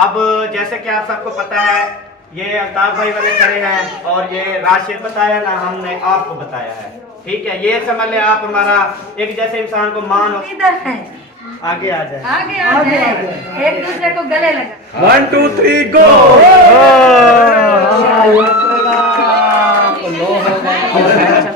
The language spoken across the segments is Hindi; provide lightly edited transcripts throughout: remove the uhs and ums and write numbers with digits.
अब जैसे कि आप सबको पता है, ये अल्ताफ भाई वाले खड़े हैं और ये राशिद बताया ना, हमने आपको बताया है। ठीक है, ये समझ ले आप हमारा एक जैसे इंसान को मान इधर है, आगे आ जाए, आगे आ जाए, एक दूसरे को गले लगा। 1 2 3 गो।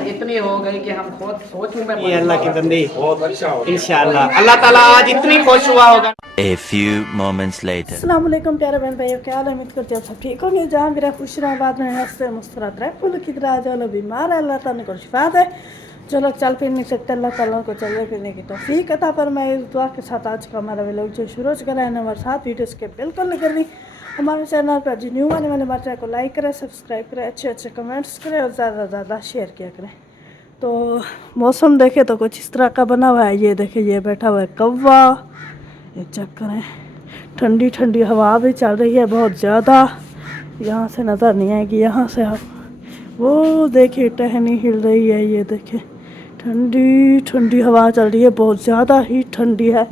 इतनी हो गई कि हम खुद सोचूं मैं ये अल्लाह की बंदी बहुत अच्छा हो गया। इंशाअल्लाह अल्लाह ताला आज इतनी खुश हुआ होगा। A few moments later. अस्सलाम वालेकुम प्यारे बहन भाइयों, क्या हाल है? उम्मीद करते हैं आप सब ठीक होंगे। जहाँ भी रहे खुश रहे, बाद में हंसते मुस्कुराते रहे। फुल की तरह जो लोग बीमार है अल्लाह ताला को शिफा दे, जो लोग चल फिर नहीं सकते अल्लाह ताला को चलने फिरने की तौफीक अता फरमाए। इस दुआ के साथ आज का हमारा व्लॉग जो शुरू कर रहे हैं नंबर 7 वीडियोस के बिल्कुल नहीं करनी। हमारे चैनल पर जो न्यू आने वाले बच्चे को लाइक करें, सब्सक्राइब करें, अच्छे अच्छे कमेंट्स करें और ज़्यादा से ज़्यादा शेयर किया करें। तो मौसम देखे तो कुछ इस तरह का बना हुआ है। ये देखे, ये बैठा हुआ है कौवा, ये चेक करें। ठंडी ठंडी हवा भी चल रही है बहुत ज़्यादा। यहाँ से नज़र नहीं आएगी, यहाँ से आप वो देखिए टहनी हिल रही है। ये देखिए ठंडी ठंडी हवा चल रही है, बहुत ज़्यादा ही ठंडी है,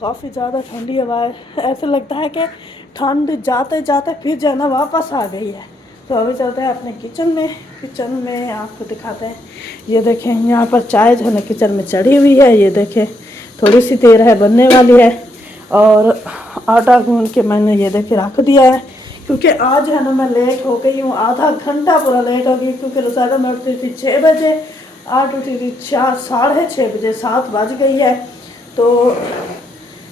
काफ़ी ज़्यादा ठंडी हवा है। ऐसा लगता है कि ठंड जाते जाते फिर जो है ना वापस आ गई है। तो अभी चलते हैं अपने किचन में। किचन में आपको दिखाते हैं। ये देखें, यहाँ पर चाय जो है ना किचन में चढ़ी हुई है। ये देखें थोड़ी सी देर है बनने वाली है। और आटा गूंद के मैंने ये देखे रख दिया है, क्योंकि आज है ना मैं लेट हो गई हूँ, आधा घंटा पूरा लेट हो गई। क्योंकि रोज़ाना मैं उठती थी 6 बजे, आज उठी थी 6:30 बजे, 7 बज गई है। तो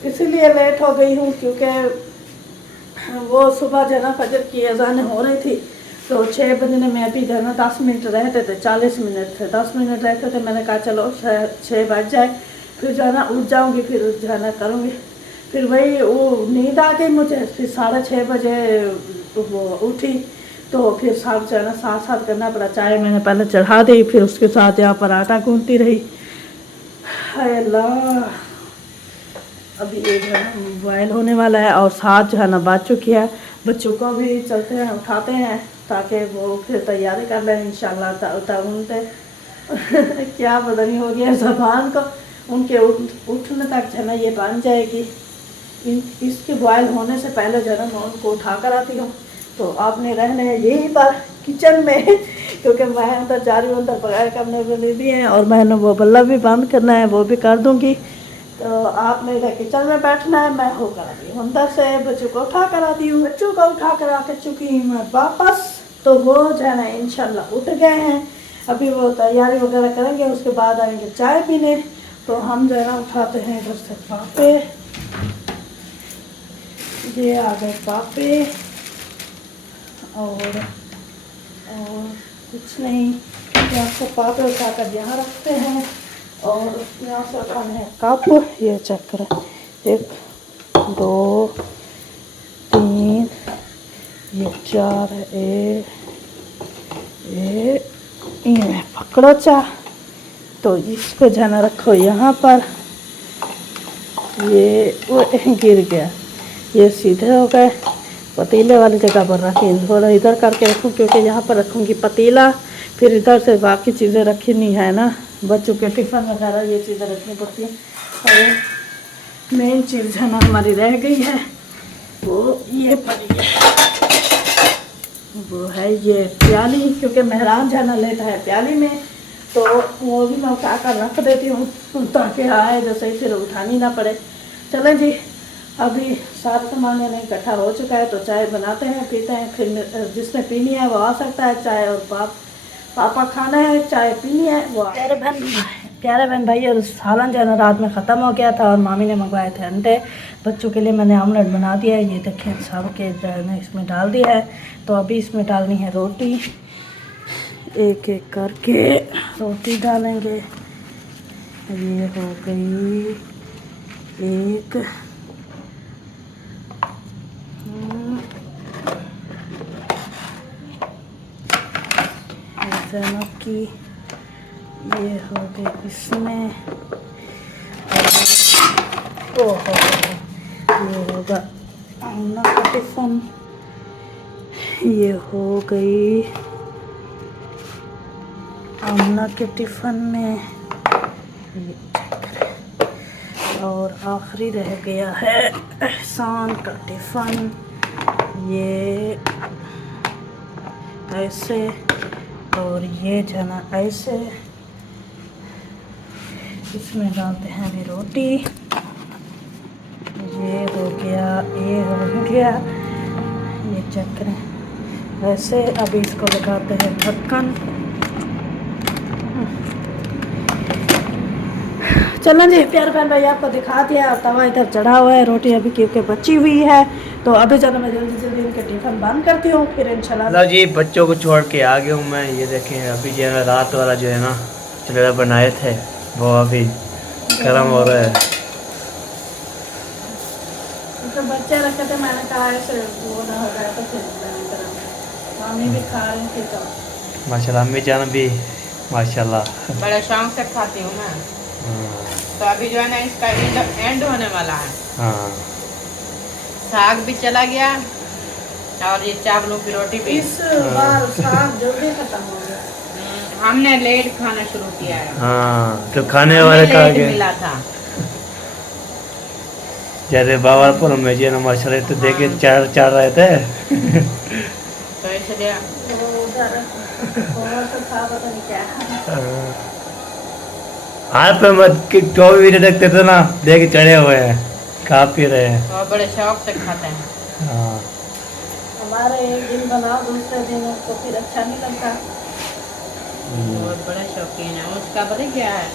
इसीलिए लेट हो गई हूँ, क्योंकि वो सुबह जो है ना फजर की अज़ान हो रही थी। तो 6 बजने में अभी जो है ना 10 मिनट रहते थे, 40 मिनट थे, 10 मिनट रहते थे। मैंने कहा चलो 6 बज जाए, फिर जो है ना उठ जाऊँगी, फिर जो है ना करूँगी। फिर वही वो नींद आ गई मुझे, फिर 6:30 बजे वो उठी। तो फिर साथ जो है ना साथ करना पड़ा। चाय मैंने पहले चढ़ा दी, फिर उसके साथ यहाँ पर आटा गूंथती रही। हाय अल्लाह, अभी ये जो है ना बॉयल होने वाला है और साथ जो है ना बच चुकी है। बच्चों को भी चलते हैं उठाते हैं ताकि वो फिर तैयारी कर लें इंशाल्लाह। उनसे क्या पता नहीं हो गया ज़बान को, उनके उठने तक जो है ना ये बन जाएगी। इसके बॉयल होने से पहले जो है ना मैं उनको उठा कर आती हूँ। तो आपने रहना है यहीं पर किचन में, क्योंकि मैं अंदर जा रही हूँ। अंदर बगैर करने वाले भी हैं और मैंने वो बल्ला भी बंद करना है, वो भी कर दूँगी। तो आपने इधर किचन में बैठना है, मैं हो कर आती हूँ अंदर से। बच्चों को उठा कर आती हूँ, बच्चों को उठा कर आके चुकी हूँ मैं वापस। तो वो जो है ना इंशाल्लाह उठ गए हैं। अभी वो तैयारी वगैरह करेंगे, उसके बाद आएंगे चाय पीने। तो हम जो है ना उठाते हैं इधर से पापे। ये आ गए पापे और कुछ नहीं, यहाँ से पापे उठाकर यहाँ रखते हैं और यहाँ से उठाने हैं कप। ये चेक करें, 1 2 3 ये 4 है। ये पकड़ो चाह। तो इसको जाना रखो यहाँ पर। ये वो गिर गया, ये सीधे हो गए। पतीले वाली जगह पर रखी, थोड़ा इधर करके रखूँ क्योंकि यहाँ पर रखूँगी पतीला। फिर इधर से बाकी चीज़ें रखनी है ना, बच्चों के टिफ़िन वगैरह ये चीज़ें रखनी पड़ती हैं। और मेन चीज़ है ना हमारी रह गई है, वो ये पड़ी है, वो है ये प्याली। क्योंकि मेहरान जाना लेता है प्याली में, तो वो भी मैं उठा कर रख देती हूँ ताकि आए जैसे ही फिर उठानी ना पड़े। चलें जी, अभी सारा सामान नहीं इकट्ठा हो चुका है। तो चाय बनाते हैं, पीते हैं। फिर जिसने पीनी है वो आ सकता है चाय, और पापा खाना है चाय पीनी है वो। प्यारे बहन भाई, और सालन जो है ना रात में ख़त्म हो गया था और मामी ने मंगवाए थे अंडे। बच्चों के लिए मैंने ऑमलेट बना दिया है। ये देखें सब के जो है ना इसमें डाल दिया है। तो अभी इसमें डालनी है रोटी, एक एक करके रोटी डालेंगे। ये हो गई एक, ज़ैनब की ये हो गई इसमें। ओहो, ये होगा आमना का टिफ़िन। ये हो गई आमना के टिफ़िन में। और आखिरी रह गया है एहसान का टिफ़िन। ये ऐसे और ये जो है ना ऐसे, इसमें डालते हैं अभी रोटी। ये हो गया, ये हो गया, ये चेक करें ऐसे। अभी इसको लगाते हैं ढक्कन। चलो जी प्यारे बहन भाई, आपको दिखा दिया। तवा इधर चढ़ा हुआ है, रोटी अभी क्योंकि बची हुई है। तो अभी चलो मैं जल्दी जल्दी इनके टिफिन बंद करती हूँ, फिर इंशाल्लाह। लो जी, बच्चों को छोड़ के आ गया हूँ मैं। ये देखें अभी जो है रात वाला जो है ना चलेरा बनाए थे वो अभी गर्म हो रहा है। तो बच्चे रखे थे, मैंने कहा ऐसे वो ना हो जाए तो फिर गरम। मामी भी खा रही थी तो माशाल्लाह, अम्मी जान भी माशाल्लाह बड़े शौक से खाती हूँ मैं। तो अभी जो है ना इसका एंड होने वाला है। हाँ, साग भी चला गया और ये चावलों की रोटी भी। इस बार साग जल्दी खत्म हो गया। हमने लेट खाना शुरू किया है। हाँ, तो खाने हमें वाले खा लेट गए। मिला था। जैसे बावरपुर में जो है ना माशाल्लाह तो देखे चार रहे थे। तो इसलिए वो उधर और तो था पता नहीं क्या। हाथ पे मत 24 वीडियो देखते थे ना, देख चढ़े हुए हैं, खा पी रहे हैं। और बड़े शौक से खाते हैं। हाँ, हमारे एक दिन बनाओ दूसरे दिन उसको फिर अच्छा नहीं लगता। और बड़े शौकीन है उसका। पता क्या है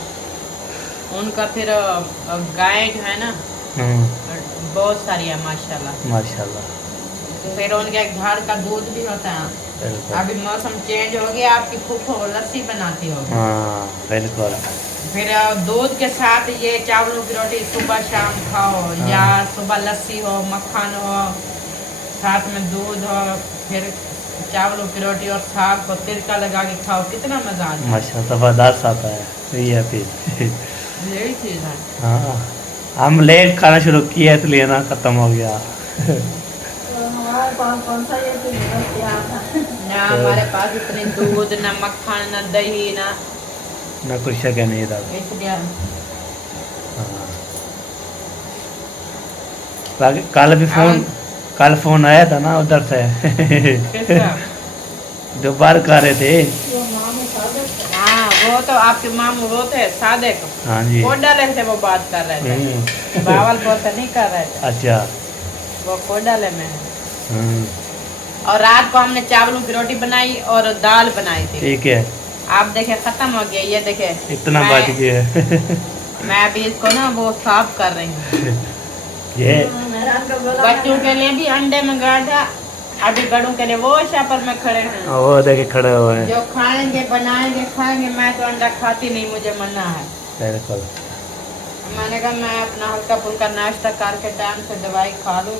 उनका, फिर गाय जो है ना बहुत सारी है माशाल्लाह। माशाल्लाह। फिर उनके घर का दूध भी होता है। बिल्कुल। अभी मौसम चेंज हो गया, आपकी फूफो लस्सी बनाती होगी। हाँ बिल्कुल। फिर दूध के साथ ये चावलों की रोटी सुबह शाम खाओ, या सुबह लस्सी हो, मक्खन हो, साथ में दूध हो, फिर चावलों की रोटी और साग को तिरका लगा के खाओ, कितना मजा आता है। माशाल्लाह जबरदस्त आता है ये फिर। यही चीज है। हाँ, हम लेट खाना शुरू किया इसलिए ना खत्म हो गया। तो हमारे पास कौन सा ये तो तैयार था। ना हमारे पास इतनी दूध, ना मक्खन, ना दही, ना कुछ शक नहीं था। इसलिए हाँ। बाकी कल फोन आया था ना उधर से। किसका? जो बार खा रहे थे। वो मामू सादे हाँ, वो तो आपके मामू वो थे सादिक। हाँ जी। कोडाले से वो बात कर रहे थे। बावलपुर से नहीं कर रहे थे। अच्छा। वो कोडाले में है। और रात को हमने चावलों की रोटी बनाई और दाल बनाई थी। ठीक है। आप देखे खत्म हो गया। ये देखे इतना बच गया। मैं अभी इसको ना वो साफ कर रही हूँ। ये बच्चों के लिए भी अंडे मंगाया था, अभी बड़ों के लिए वो शापर में खड़े हैं। वो देखे खड़े हुए हैं। जो खाएंगे बनाएंगे खाएंगे। मैं तो अंडा खाती नहीं, मुझे मना है। बिल्कुल। मैंने कहा मैं अपना हल्का फुल्का नाश्ता करके टाइम से दवाई खा लूँ।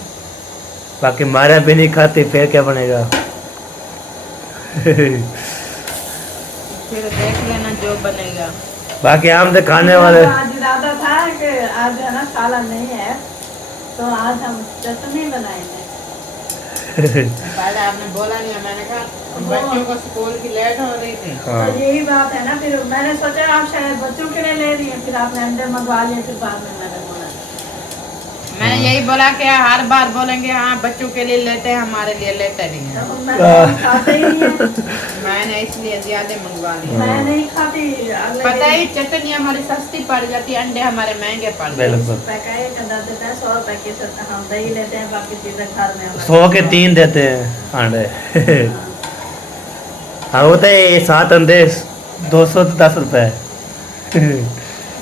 बाकी मारे भी नहीं खाते फिर क्या बनेगा। फिर देख लेना जो बनेगा। बाकी हम तो खाने वाले। आज इरादा था कि आज है ना सालन नहीं है तो आज हम चटनी बनाएंगे। पहले आपने बोला नहीं, मैंने कहा बच्चों को स्कूल की लेट हो रही थी। हाँ। तो यही बात है ना, फिर मैंने सोचा आप शायद बच्चों के लिए ले रही हैं, फिर आपने अंडे मंगवा लिए, फिर बाद में मैंने बोला। मैंने यही बोला कि हर बार बोलेंगे हाँ बच्चों के लिए लेते हैं, हमारे लिए लेते नहीं है। तो मैं खाते ही नहीं है। मैंने इसलिए ज्यादा मंगवा लिया। मैं नहीं खाती। अगले पता दिन ही चटनी हमारी सस्ती पड़ जाती है, अंडे हमारे महंगे पड़ जाते हैं। बिल्कुल। पैकेट का देते हैं 100 रुपए की, हम दही लेते हैं, बाकी चीजें घर में हमारे। 100 के 3 देते हैं अंडे। हाँ होता है ये 7 अंडे 210 रुपए।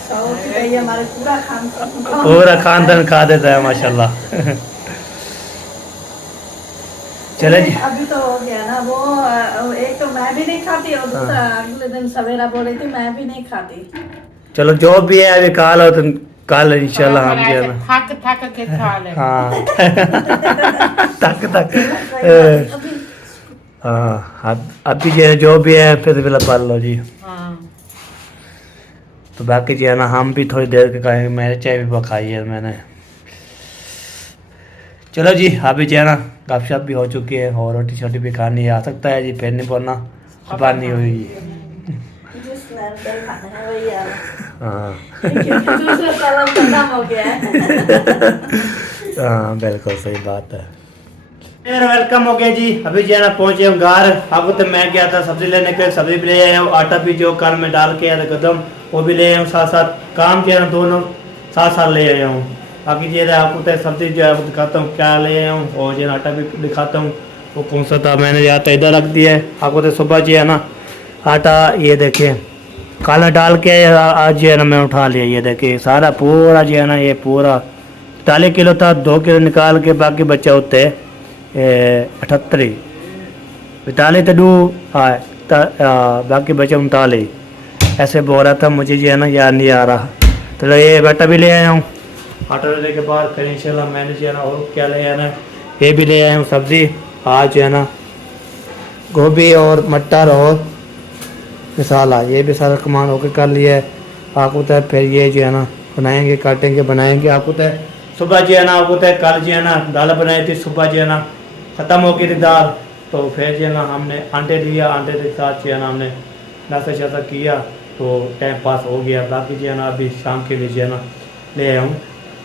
100 की दही हमारे पूरा खानदान खा देता है माशाल्लाह। चले जी। अभी तो हो गया ना वो, एक तो मैं भी नहीं खाती और दूसरा अगले दिन सवेरा बोल रही थी मैं भी नहीं खाती। चलो जो भी है अभी खा लो तुम, कल इंशाल्लाह हम जो है ना। थक के खा ले। हाँ। तक हाँ, अभी जो भी है फिर भी पाल लो जी। हाँ। तो बाकी जो है ना हम भी थोड़ी देर के खाएंगे। मैंने चाय भी पकाई है मैंने। चलो जी, अभी जो है ना गपशप भी हो चुकी है और रोटी छोटी भी खानी है। आ सकता है जी, फिर नहीं बोलना खबर नहीं हुई। हाँ। दूसरा सालन खत्म हो गया है। हाँ बिल्कुल सही बात है। वेलकम हो गया जी। अभी जो है ना पहुंचे हम घर। आपको तो मैं गया था सब्जी लेने के, सब्जी भी ले आया हूँ, आटा भी जो कल में डाल के आया था कदम वो भी ले आया हूँ, साथ साथ काम किया ना दोनों साथ साथ ले आया हूँ। बाकी ये आपको तो सब्जी जो है वो दिखाता हूँ क्या ले आया हूँ, और जो आटा भी दिखाता हूँ वो कौन सा था। मैंने आटा इधर रख दिया है। आपको तो सुबह जो है ना आटा ये देखिए काला डाल के आज जो है ना मैं उठा लिया। ये देखिए सारा पूरा जो है ना ये पूरा 40 किलो था, 2 किलो निकाल के बाकी बच्चा होते 78 45 तो डू बाकी बच्चा 39 ऐसे बोल रहा था। मुझे जो है ना याद नहीं आ रहा। तो ये आटा भी ले आया हूँ। आटा लेने के बाद फिर इंशाल्लाह मैंने जो है ना और क्या ले आया ना ये भी ले आया हूँ सब्ज़ी। आज जो है ना गोभी और मटर और मसाला ये भी सारा कमान होकर कर लिया है। आपको तो फिर ये जो है ना बनाएंगे, काटेंगे, बनाएंगे। आपको तो सुबह जो है ना आपको तो कल जो है ना दाल बनाई थी, सुबह जो है ना ख़त्म हो गई थी दाल, तो फिर जो है ना हमने अंडे दिया, अंडे के साथ जो है ना हमने नाश्ता शास्ता किया तो टाइम पास हो गया। बाकी जो है ना अभी शाम के लिए जो है ना ले आया हूँ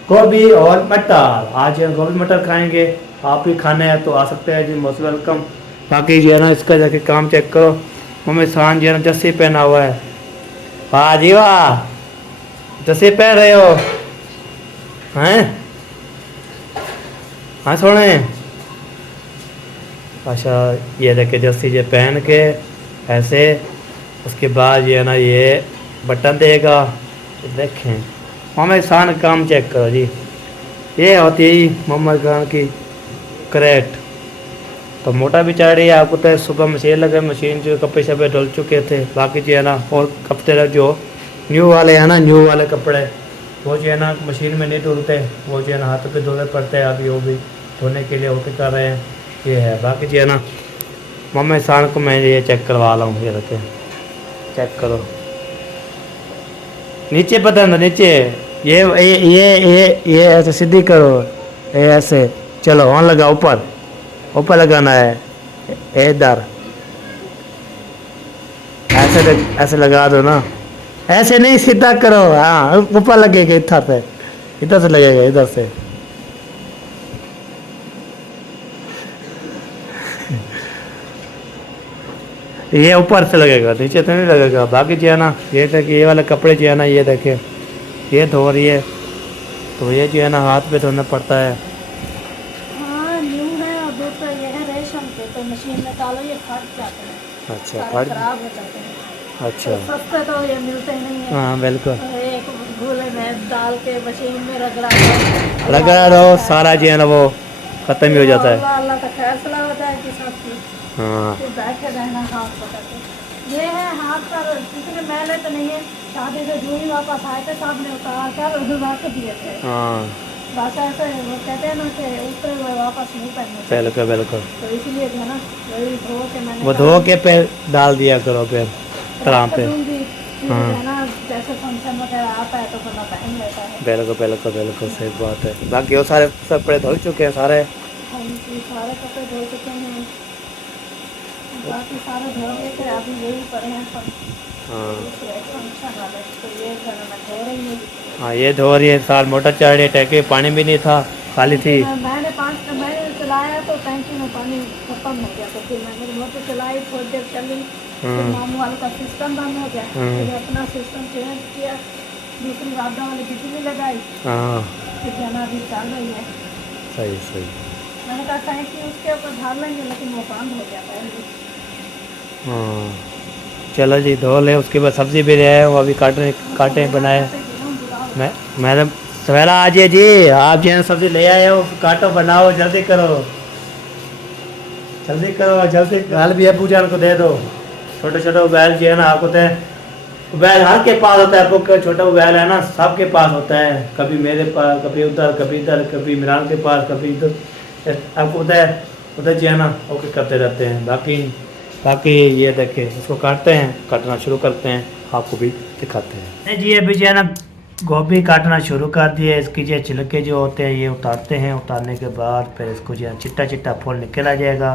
गोभी और मटर। आज जो है गोभी मटर खाएँगे। आप भी खाने हैं तो आ सकते हैं जी, मोस्ट वेलकम। बाकी जो है ना इसका जाके काम चेक करो। मम्मी शान जो है ना जस्सी पहना हुआ है। वाह जी वाह, जस्सी पहन रहे हो हैं? हाँ सोने। अच्छा ये देखे जस्सी ये पहन के ऐसे, उसके बाद ये है ना ये बटन देगा। देखें मम्मी शान काम चेक करो जी। ये होती है मम्मा खान की करेट। तो मोटा भी चढ़ रही है। आपको तो सुबह मशीन लगे, मशीन जो कपड़े शपड़े धुल चुके थे। बाकी जो है ना और कपड़े जो न्यू वाले हैं ना, न्यू वाले कपड़े वो जो है ना मशीन में नहीं धुलते, वो जो है ना हाथों पे धोने पड़ते हैं। अभी वो भी धोने के लिए होके कर रहे हैं। ये है बाकी जो है ना मम्मा इंसान को मैं ये चेक करवा रहा हूँ। ये रखे चेक करो नीचे पता ना नीचे ये ऐसे सीधी करो, ये ऐसे चलो ऑन लगा, ऊपर ऊपर लगाना है इधर ऐसे लगा दो ना, ऐसे नहीं सीधा करो। हाँ ऊपर लगेगा, इधर से लगेगा, इधर से। ये ऊपर से लगेगा, नीचे तो नहीं लगेगा। बाकी जो है ना ये देखिए ये वाले कपड़े जो है ना ये देखिए ये धो रही है, तो ये जो है ना हाथ पे धोना पड़ता है। हाँ न्यू है और दूसरा ये है रेशम के, तो मशीन में डालो ये फट जाते हैं। अच्छा सारे खराब हो जाते हैं। अच्छा तो सस्ते तो ये मिलते ही नहीं है। हाँ बिल्कुल। तो एक घोले में डाल के मशीन में रगड़ा दो, सारा जो है ना वो ख़त्म ही हो जाता है। अल्लाह अल्लाह का फैसला होता है कि सब चीज़ हाँ फिर बैठे रहना हाथ पकड़ के। ये है हाथ पर किसी ने मैले तो नहीं है, शादी से जो ही वापस आए थे साहब ने उतार कर धुला के दिए थे। हाँ बस ऐसे वो कहते हैं ना कि ऊपर हुए वापस नहीं पहनने चाहिए। बिल्कुल बिल्कुल। तो इसलिए जो है ना वही धो के मैंने वो धो के पे डाल दिया करो फिर तराम पे। हाँ है ना जैसे फंक्शन वगैरह आता है तो बंदा पहन लेता है। बिल्कुल बिल्कुल बिल्कुल सही बात है। बाकी वो सारे सब कपड़े धुल चुके हैं सारे। हाँ जी सारे कपड़े धो चुके हैं, बाकी सारे धो गए थे, अभी यही पड़े हैं हाँ फंक्शन वाले, तो ये घर में धो रही है। हाँ ये धो रही है, साल मोटर चढ़ रही है, टैंकी में पानी भी नहीं था, खाली थी। मैंने चलाया तो टैंकी में पानी खत्म हो गया, तो फिर मैंने मोटर चलाई, थोड़ी देर चली, फिर मामू वालों का सिस्टम बंद हो गया, फिर अपना सिस्टम चेंज किया, दूसरी राधा वाली बिजली लगाई, हाँ फिर जाना अभी चल रही है। सही सही। मैंने कहा टैंकी उसके ऊपर डाल लेंगे, लेकिन वो बंद हो गया पहले। हाँ चलो जी धो ले। उसके बाद सब्ज़ी भी ले आए, वो अभी काटे बनाए। मैडम सवेरा आ जाइए जी, आप जो है सब्ज़ी ले आए हो, काटो बनाओ, जल्दी करो जल्दी करो जल्दी। हाल भी अबू जान को दे दो। छोटे छोटे बैल जो है ना आपको तो बैल हर के पास होता है। आपको छोटा बैल है ना सबके पास होता है, कभी मेरे पास, कभी उधर, कभी इधर, कभी इमरान के पास, कभी इधर। आपको उधर जो है ना ओके करते रहते हैं। बाकी ये देखे इसको काटते हैं, काटना शुरू करते हैं, आपको भी दिखाते हैं जी। अभी जो है ना गोभी काटना शुरू कर दिए। इसकी जो छिलके जो होते हैं ये उतारते हैं, उतारने के बाद फिर इसको जो है चिट्टा चिट्टा फूल निकल आ जाएगा,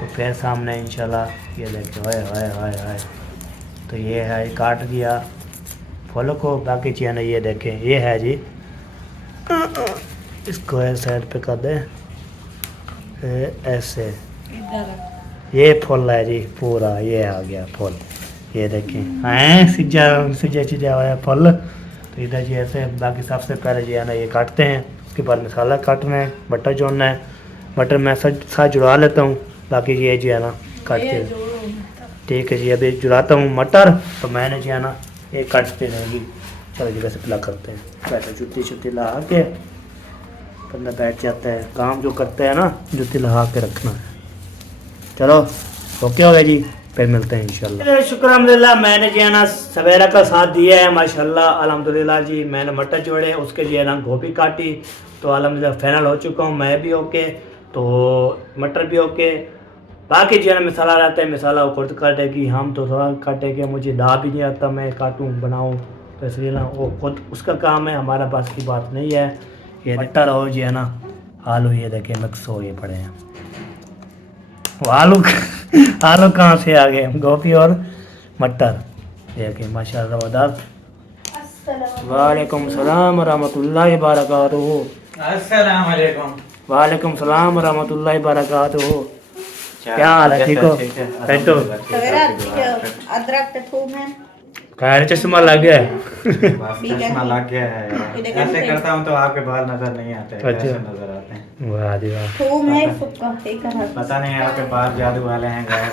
तो फिर सामने इंशाल्लाह ये देखे हाय। तो ये है, ये काट दिया फूलों को। बाकी जो है ना ये देखें ये है जी, इसको है साइड पे कर दें। ऐसे ये फुल है जी पूरा, ये आ गया फुल, ये देखें हैं सिजा सिजा चिजा हुआ फुल। तो इधर जी ऐसे, बाकी सबसे पहले जी है ना ये काटते हैं, उसके बाद मसाला काटना है, बटर जोड़ना है, बटर मैं साथ जुड़ा लेता हूँ, बाकी ये जी है ना काटते हैं। ठीक है जी, अभी जुड़ाता हूँ मटर, तो मैंने जी है ना ये काटते रहेगी। चलो जी वैसे पिला करते हैं, वैसे जुत्ती शुत्ती लगा के बंदा बैठ जाता है, काम जो करते हैं ना जुत्ती लगा के रखना है। चलो ओके हो गया जी, फिर मिलते हैं इंशाल्लाह। शुक्र अल्हम्दुलिल्लाह, मैंने जो है ना सवेरा का साथ दिया है माशाल्लाह अल्हम्दुलिल्लाह जी। मैंने मटर जोड़े, उसके जो है ना गोभी काटी, तो अल्हम्दुलिल्लाह फाइनल हो चुका हूँ, मैं भी ओके, तो मटर भी ओके। बाकी जो है ना मसाला रहता है, मसाला वो खुद काटेगी, हम तो थोड़ा काटेंगे, मुझे दा भी नहीं आता, मैं काटूँ बनाऊँ, तो इसलिए ना वो खुद उसका काम है, हमारा पास की बात नहीं है। ये मटर और जो है ना आलू, ये देखें मिक्स हो ये पड़े हैं, वो आलू आलू कहाँ से आ गए, गोभी और मटर, देखिए माशाल्लाह ज़बरदस्त। वालेकुम सलाम रहमतुल्लाहि बरकातुहू। अस्सलाम वालेकुम। वालेकुम सलाम रहमतुल्लाहि बरकातुहू। क्या हाल है, ठीक हो? बैठो। अदरक थूम है, खैर चश्मा लग गया है। चश्मा लग गया है यार। ऐसे करता हूँ तो आपके बाल नजर नहीं आते, अच्छा। कैसे नजर आते हैं? वाह जी वाह। थूम है, सुक्का ठीक है। पता नहीं आपके बाल जादू वाले हैं, गायब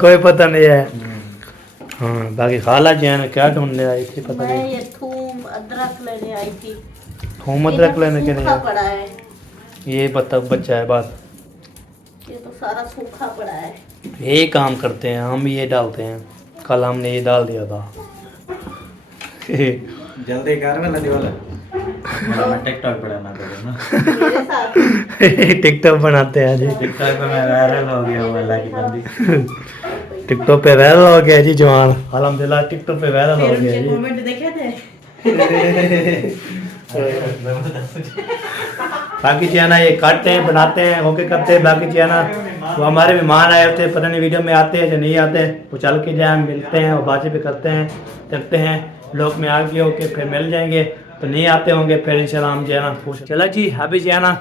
कोई पता नहीं है। हाँ बाकी खाला जी ने क्या ढूंढने आई थी पता मैं नहीं। ये थूम अदरक लेने आई थी। थूम अदरक लेने के सूखा लिए पड़ा है, ये बता बच्चा है बात, ये तो सारा सूखा पड़ा है। यही काम करते हैं हम, ये डालते हैं, कल हमने ये डाल दिया था। जल्दी कर वाला दिवाला। मैं टिकटॉक बनाना करूँ ना। मेरे साथ टिकटॉक बनाते हैं जी, टिकटॉक पे मैं वायरल हो गया हूँ, अल्लाह की बंदी। टिकटॉक पे वायरल हो गया जी जवान, अल्हम्दुलिल्लाह टिकटॉक पे वायरल हो गया जी। कमेंट देखे थे? बाकी जो है ना ये काटते हैं बनाते हैं ओके करते हैं। बाकी जो है ना वो हमारे मेहमान आए होते हैं, पता नहीं वीडियो में आते हैं या नहीं आते, वो चल के जाए मिलते हैं और बातें भी करते हैं, देखते हैं लोग में आ गए होके फिर मिल जाएंगे, तो नहीं आते होंगे फिर इंशाल्लाह हम जो है ना पूछ। चला जी अभी जो है ना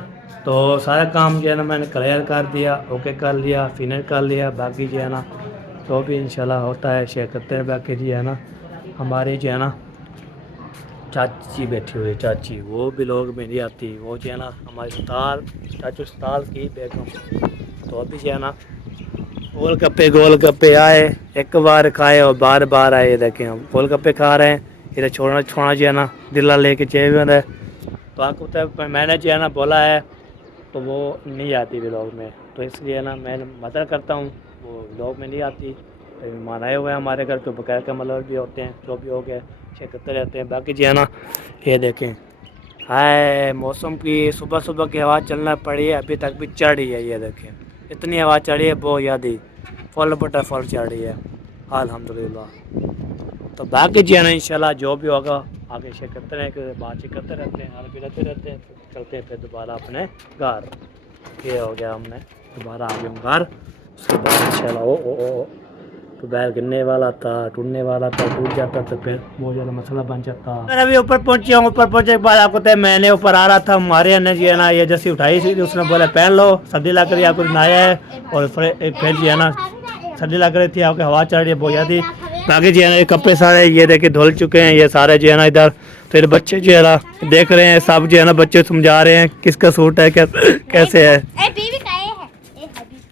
तो सारा काम जो है ना मैंने क्लियर कर दिया, ओके कर लिया, फिनिश कर लिया। बाकी जो है ना तो भी इंशाल्लाह होता है शेयर करते हैं। बाकी जो है ना हमारे जो है ना चाची बैठी हुई है, चाची वो भी लोग में नहीं आती, वो जो है ना हमारे उस्ताद चाचू उस्ताद की बेगम, तो अभी जो है ना गोल गप्पे आए, एक बार खाए और बार बार आए। देखें हम गोल गप्पे खा रहे हैं, इधर छोड़ना छोड़ा जो है ना दिल्ला लेके चाहिए है, तो आपको तो मैंने जो है ना बोला है तो वो नहीं आती व्लॉग में, तो इसलिए ना मैं मदद करता हूँ, वो व्लॉग में नहीं आती। मेहमान आए हुए हैं हमारे घर, तो बगैर का मतलब भी होते हैं, जो भी हो गया चेक करते रहते हैं। बाकी जो है ना ये देखें हाय मौसम की सुबह सुबह की हवा चलना पड़ी है, अभी तक भी चढ़ रही है, ये देखें इतनी हवा चढ़ी है बहुत ज़्यादा, फुल बटर फुल चढ़ रही है अल्हम्दुलिल्लाह। तो बाकी जो है ना इंशाल्लाह जो भी होगा आगे शेयर करते रहें, बातचीत करते रहते हैं, हाल भी रहते रहते हैं, चलते हैं फिर दोबारा अपने घर। ये हो गया हमने दोबारा आ गए हम घर, उसके बाद इंशाल्लाह ओ तो बैल गिरने वाला था, टूटने वाला था, टूट जाता तो फिर बहुत ज़्यादा मसला बन जाता। मैं अभी ऊपर पहुंचे हूँ, ऊपर पहुंचने के बाद आपको मैंने ऊपर आ रहा था, हमारे अन्य जी है ना ये जैसी उठाई थी, उसने बोला पहन लो, सर्दी लग रही है, आपको नया है, और फिर जी है ना सर्दी लग रही थी, आपकी हवा चढ़ रही है बहुत ज़्यादा। बाकी जी है ना ये कपड़े सारे ये देखे धुल चुके हैं, ये सारे जो है ना इधर, फिर बच्चे जो है ना देख रहे हैं, सब जो है ना बच्चे समझा रहे हैं किसका सूट है कैसे है,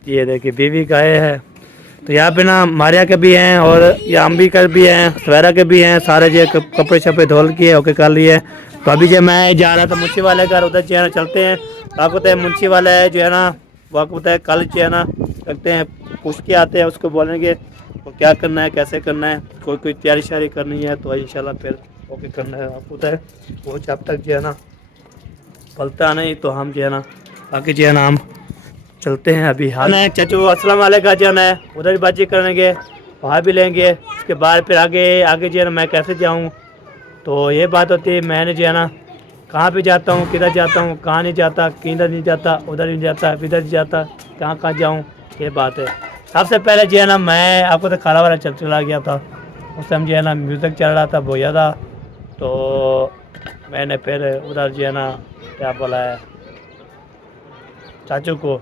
ये देखिए बीवी का है। तो यहाँ पे ना मारिया के भी हैं और ये अम्बी के भी हैं, सवेरा के भी हैं, सारे जो कपड़े शपड़े धोल किए ओके कर लिए। तो अभी जो मैं जा रहा था मुंशी वाले घर, उधर जो है ना चलते हैं, आपको पता है मुंशी वाला है जो है ना वो आपको पता है कल जो है ना रखते हैं, पूछ के आते हैं, उसको बोलेंगे वो क्या करना है कैसे करना है, कोई तैयारी शारी करनी है तो इंशाल्लाह फिर ओके करना है। आपको पता है वो जब तक जो है ना पलता नहीं तो हम जो है ना बाकी जो है ना हम चलते हैं। अभी हाँ चाचू अस्सलाम वालेकुम जाना है, उधर भी बातचीत करेंगे, वहाँ भी लेंगे, उसके बाद फिर आगे जो है ना मैं कैसे जाऊँ, तो ये बात होती है। मैंने जो है ना कहाँ पे जाता हूँ, किधर जाता हूँ, कहाँ नहीं जाता, किधर नहीं जाता, उधर नहीं जाता, इधर नहीं जाता, कहाँ जाऊँ, ये बात है। सबसे पहले जो है ना मैं आपको तो खाला वाला चला गया था, उस टाइम जो है ना म्यूज़िक चल रहा था बहुत ज़्यादा, तो मैंने फिर उधर जो है ना क्या बोला है चाचू को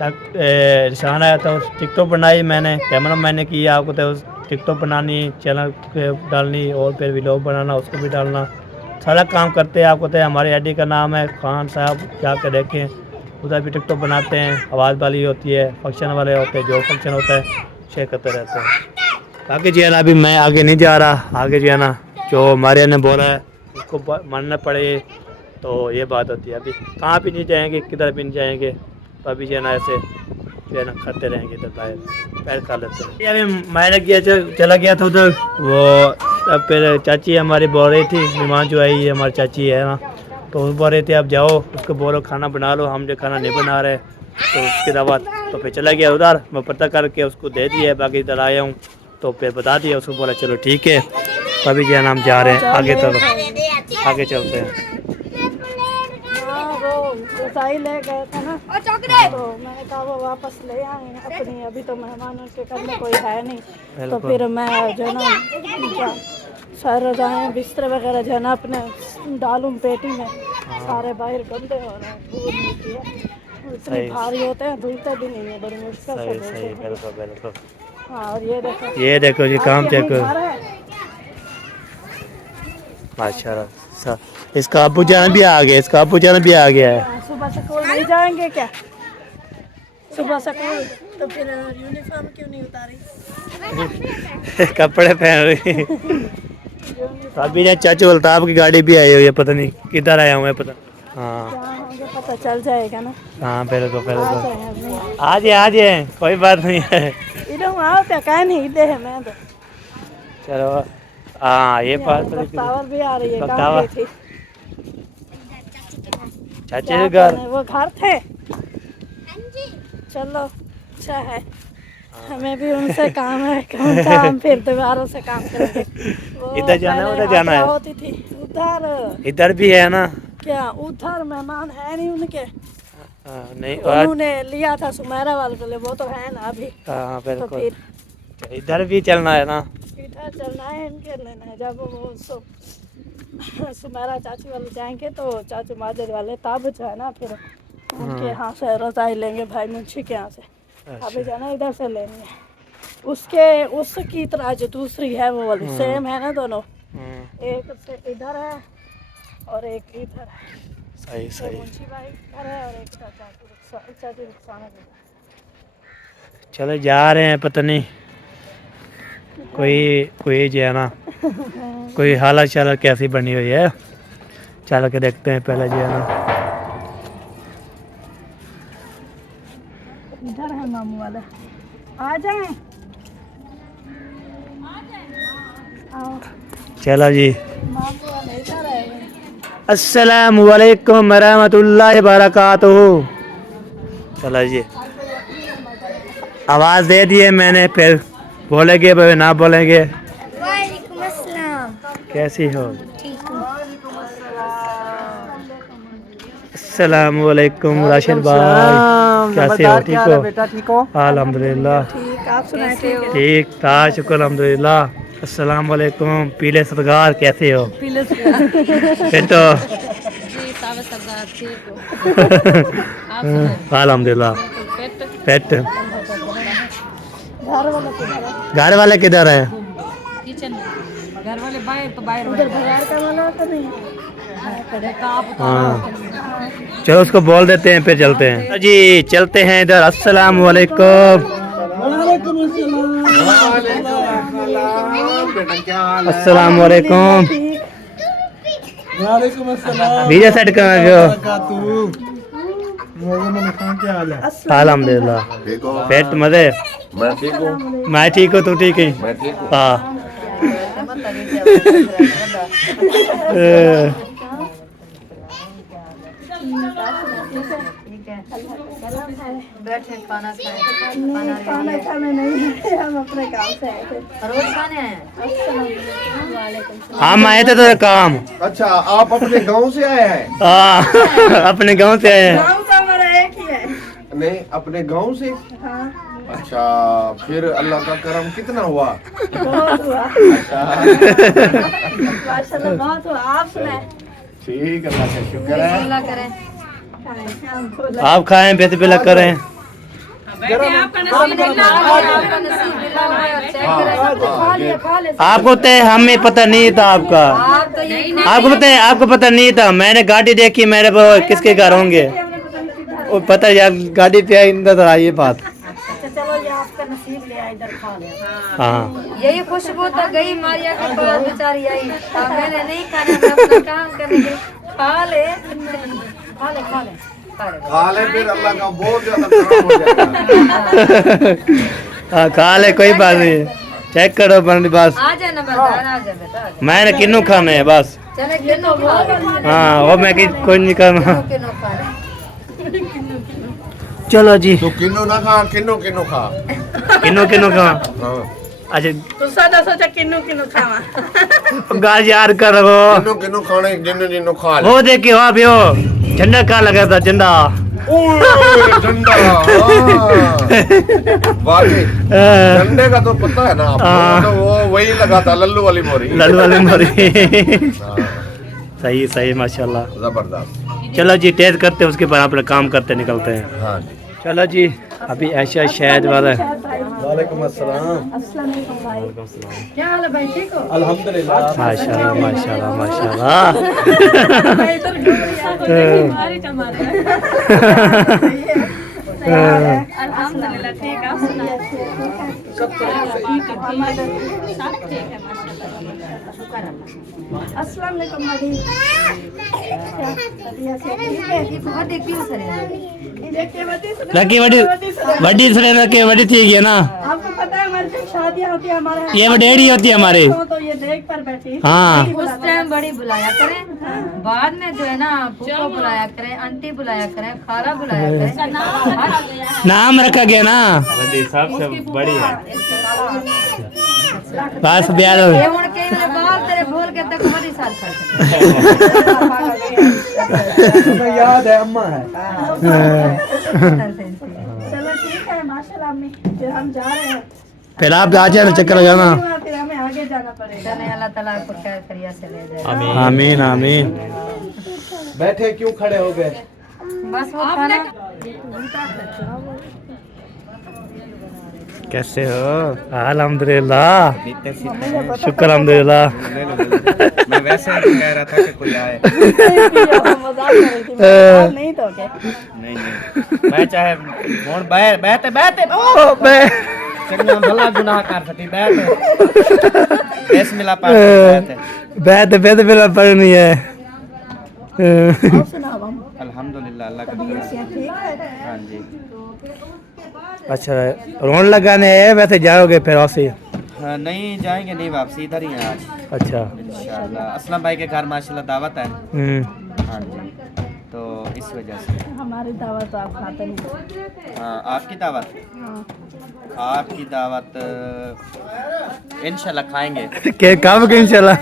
रिशान आया था, उस टिकटॉक बनाई मैंने, कैमरा मैंने किया, आपको तो टिकटॉक बनानी, चैनल पे डालनी और फिर व्लॉग बनाना, उसको भी डालना, सारा काम करते हैं। आपको तो हमारे आईडी का नाम है खान साहब, जाकर देखें, उधर भी टिकटॉक बनाते हैं, आवाज़ वाली होती है, फंक्शन वाले होते हैं, जो फंक्शन होता है शेयर करते रहते हैं। बाकी जो है ना अभी मैं आगे नहीं जा रहा, आगे जो है ना जो हमारे ने बोला है उसको मानना पड़े, तो ये बात होती है। अभी कहाँ भी नहीं जाएंगे, किधर भी नहीं जाएंगे, तो अभी जो है ना ऐसे जो है ना करते रहेंगे, इधर पैर कर लेते हैं। अभी मैंने किया चला गया था उधर, वो तब फिर चाची हमारी बोल रही थी, मेहमान जो आई है हमारी चाची है ना, तो वो बोल रहे थे अब जाओ उसको बोलो खाना बना लो, हम जो खाना नहीं बना रहे, तो उसके बाद तो फिर चला गया उधर, मैं पता करके उसको दे दिया, बाकी इधर आया हूँ तो फिर बता दिया उसको, बोला चलो ठीक है। अभी जो है ना हम जा रहे हैं आगे, तो आगे चलते हैं। रसाई ले गए थे ना, तो मैंने कहा वो वापस ले आए अपनी, अभी तो मेहमान उनके घर में कोई है नहीं, तो फिर मैं जो ना सारे रजाएँ बिस्तर वगैरह जो है ना अपने डालूं पेटी में, सारे बाहर गंदे हो रहे हैं, धूल मिलती है, इतने भारी होते हैं, धुलते भी नहीं है, बड़ी मुश्किल से बिल्कुल। हाँ और ये देखो जी काम चेक करो माशाल्लाह। इसका अब्बू जान भी आ गया, इसका अब्बू जान भी आ गया है। सुबह स्कूल नहीं जाएंगे क्या? सुबह स्कूल तो फिर यूनिफॉर्म क्यों नहीं उतारी? कपड़े पहन रही। अभी ने चाचू अल्ताफ की गाड़ी भी आई हुई है, पता नहीं किधर आया हूँ मैं, पता हाँ पता चल जाएगा ना। हाँ पहले तो आज कोई बात नहीं है। चलो हाँ ये बात भी आ रही है, चाची के घर वो घर थे। चलो अच्छा है, हमें भी उनसे काम है, हम फिर दोबारा से काम करेंगे। इधर जाना है उधर जाना है, होती थी उधर, इधर भी है ना क्या उधर मेहमान है नहीं उनके? नहीं उन्होंने लिया था सुमेरा वाले के लिए, वो तो है ना अभी। हाँ तो बिल्कुल, फिर इधर भी चलना है ना, इधर चलना है, इनके लेना है। जब वो सुमेरा चाची वाले जाएंगे तो चाचू माजर वाले तब जो है ना फिर उनके यहाँ से रजाई लेंगे, भाई मुंशी के यहाँ से। अभी जाना इधर से लेनी है, उसकी तरह जो दूसरी है वो वाली सेम है ना दोनों, एक से इधर है और एक इधर है। सही मुंशी भाई इधर है और एक चाची रुखसाना के। चलो जा रहे हैं, पता नहीं कोई जो है ना कोई हालत शालत कैसी बनी हुई है, चल के देखते हैं पहले जो है ना। इधर है मामू वाले, आ जाए। चलो जी, मामू वाले इधर है। अस्सलाम वालेकुम रहमतुल्लाहि बरकातुहू। चलो जी, आवाज़ दे दिए मैंने, फिर बोलेंगे भाई ना बोलेंगे। वालेकुम अस्सलाम। कैसी हो? ठीक हूँ। अस्सलाम वालेकुम राशिद भाई, कैसे हो? ठीक हो? बेटा ठीक हो? अल्हम्दुलिल्लाह ठीक, आप सुनाए ठीक है? ठीक था, शुक्र अल्हम्दुलिल्लाह। अस्सलाम वालेकुम पीले सरदार, कैसे हो? पीले से फिर तो अल्हम्दुलिल्लाह। पेट घर वाले किधर है? किचन में, घर वाले बाहर, तो बाहर उधर बाजार का वाला तो नहीं हाँ चलो उसको बोल देते हैं, फिर चलते हैं जी, चलते हैं इधर। अस्सलाम वालेकुम। अस्सलाम वालेकुम। वीडियो सेट कर गयो। अल्हम्दुलिल्लाह, पेट मजे। मैं ठीक हूँ, तू ठीक है? हाँ बैठे खाना खाए, खाना खाने नहीं है, हम अपने काम से आए थे। रोज खाने हैं। हम आए थे तो काम। अच्छा, आप अपने गांव से आए हैं? हाँ अपने गांव से आए हैं। गाँव तो हमारा एक ही है। नहीं, अपने गांव से? हाँ अच्छा, फिर अल्लाह का करम कितना हुआ? बहुत हुआ, अच्छा माशाल्लाह बहुत हुआ। आप सुनाए? ठीक, अल्लाह का शुक्र है। अल्लाह करे। खाएं। आप खाएं बेहतर बिला करें। आपको तो हमें पता नहीं था आपका, आपको पता नहीं था। मैंने गाड़ी देखी, मेरे को किसके घर होंगे वो पता यार, गाड़ी पे नजर आई ये बात। अच्छा चलो, ये आपका नसीब ले आए, इधर खा ले। हाँ यही खुशबू तो गई मारिया के पास बेचारी आई। मैंने नहीं खाना, मैं अपना काम करने गई। खा ले खा ले खा ले खा ले, फिर अल्लाह का बहुत ज्यादा काम हो जाएगा। हाँ खा ले, कोई बात नहीं, चेक करो बंदी बस। आ जाना मर्दान, आ जा बेटा, आ जा। मैंने किन्नू खाने है बस। चले किनो खा ले, हाँ वो मैं कोई नहीं करना। किनो खा ले। चलो जी, तो किन्नू ना खा, किन्नू किन्नू खा। किन्नू खा। हाँ। अच्छा तू सदा सोचा किन्नू किन्नू खावा। गाज यार कर वो किन्नू किन्नू खाने, जिन्नू जिन्नू खा ले। वो देखे वहाँ पे हो झंडा कहाँ लगा था, झंडा। ओए, झंडा। हाँ। वाकई झंडे का तो पता है ना आपको, तो वो वही लगा था, लल्लू वाली मोरी। लल्लू वाली मोरी। हाँ, सही सही माशाल्लाह। जबरदस्त। चलो जी टेस्ट करते हैं, उसके बाद अपना काम करते निकलते हैं। हाँ जी। चलो जी, अभी ऐसा शहद वाला। वालेकुम अस्सलाम। अस्सलाम वालेकुम भाई, क्या हाल है भाई, ठीक हो? अल्हम्दुलिल्लाह। माशाल्लाह माशाल्लाह माशाल्लाह। मैं इधर घूम रही हूँ, तो देखिए मारी टमाटर। अल्हम्दुलिल्लाह ठीक है, आप सुनाइए। अस्सलाम वालेकुम भाई, तबीयत से ठीक है? बहुत देखती हूँ सर। देखिए लकी वड्डी से रखे वड्डी ठीक है ना। आपको पता है हमारे जब शादियाँ होती है हमारे ये वडेड़ी होती है हमारी। तो ये देख पर बैठी। हाँ उस टाइम बड़ी बुलाया करें, बाद में जो है ना फूफो बुलाया करें, आंटी बुलाया करें, खाला बुलाया करें। नाम रखा गया ना, वड्डी सबसे बड़ी है। बस ब्याह हो ये उड़ के मेरे बाल तेरे भूल के तक बड़ी साल कर। याद है, अम्मा है। चलो ठीक है, माशाल्लाह अम्मी, फिर हम जा रहे हैं। फिर आप आ जाना, चक्कर लगाना। फिर हमें आगे जाना पड़ेगा। चले अल्लाह ताला आपको खैर खैरिया से ले जाए। आमीन आमीन। बैठे क्यों खड़े हो गए? बस वो खाना कैसे हो? अल्हम्दुलिल्लाह, शुक्र अल्हम्दुलिल्लाह। मैं वैसे ही कह रहा था कि कोई आए। मजाक कर रही थी मैं, नहीं तो क्या? नहीं मैं चाहे मोड़ बैठे बैठे ओ बे चंगा भला गुनाह कर सकती बैठे बेस मिला पाते बैठ बैठ मेरा पढ़नी है। और सुनाओ हम, अल्हम्दुलिल्लाह अल्लाह का तबीयत से ठीक है? हाँ जी। अच्छा रोन लगाने है, वैसे जाओगे फिर वापसी? हाँ, नहीं जाएंगे, नहीं वापसी इधर ही है आज अच्छा इंशाल्लाह। असलम भाई के घर माशाल्लाह दावत है। हाँ जी, तो इस वजह से। हमारी दावत तो आप खाते नहीं। हाँ, आपकी दावत, आपकी दावत इंशाल्लाह खाएंगे। के कब के इंशाल्लाह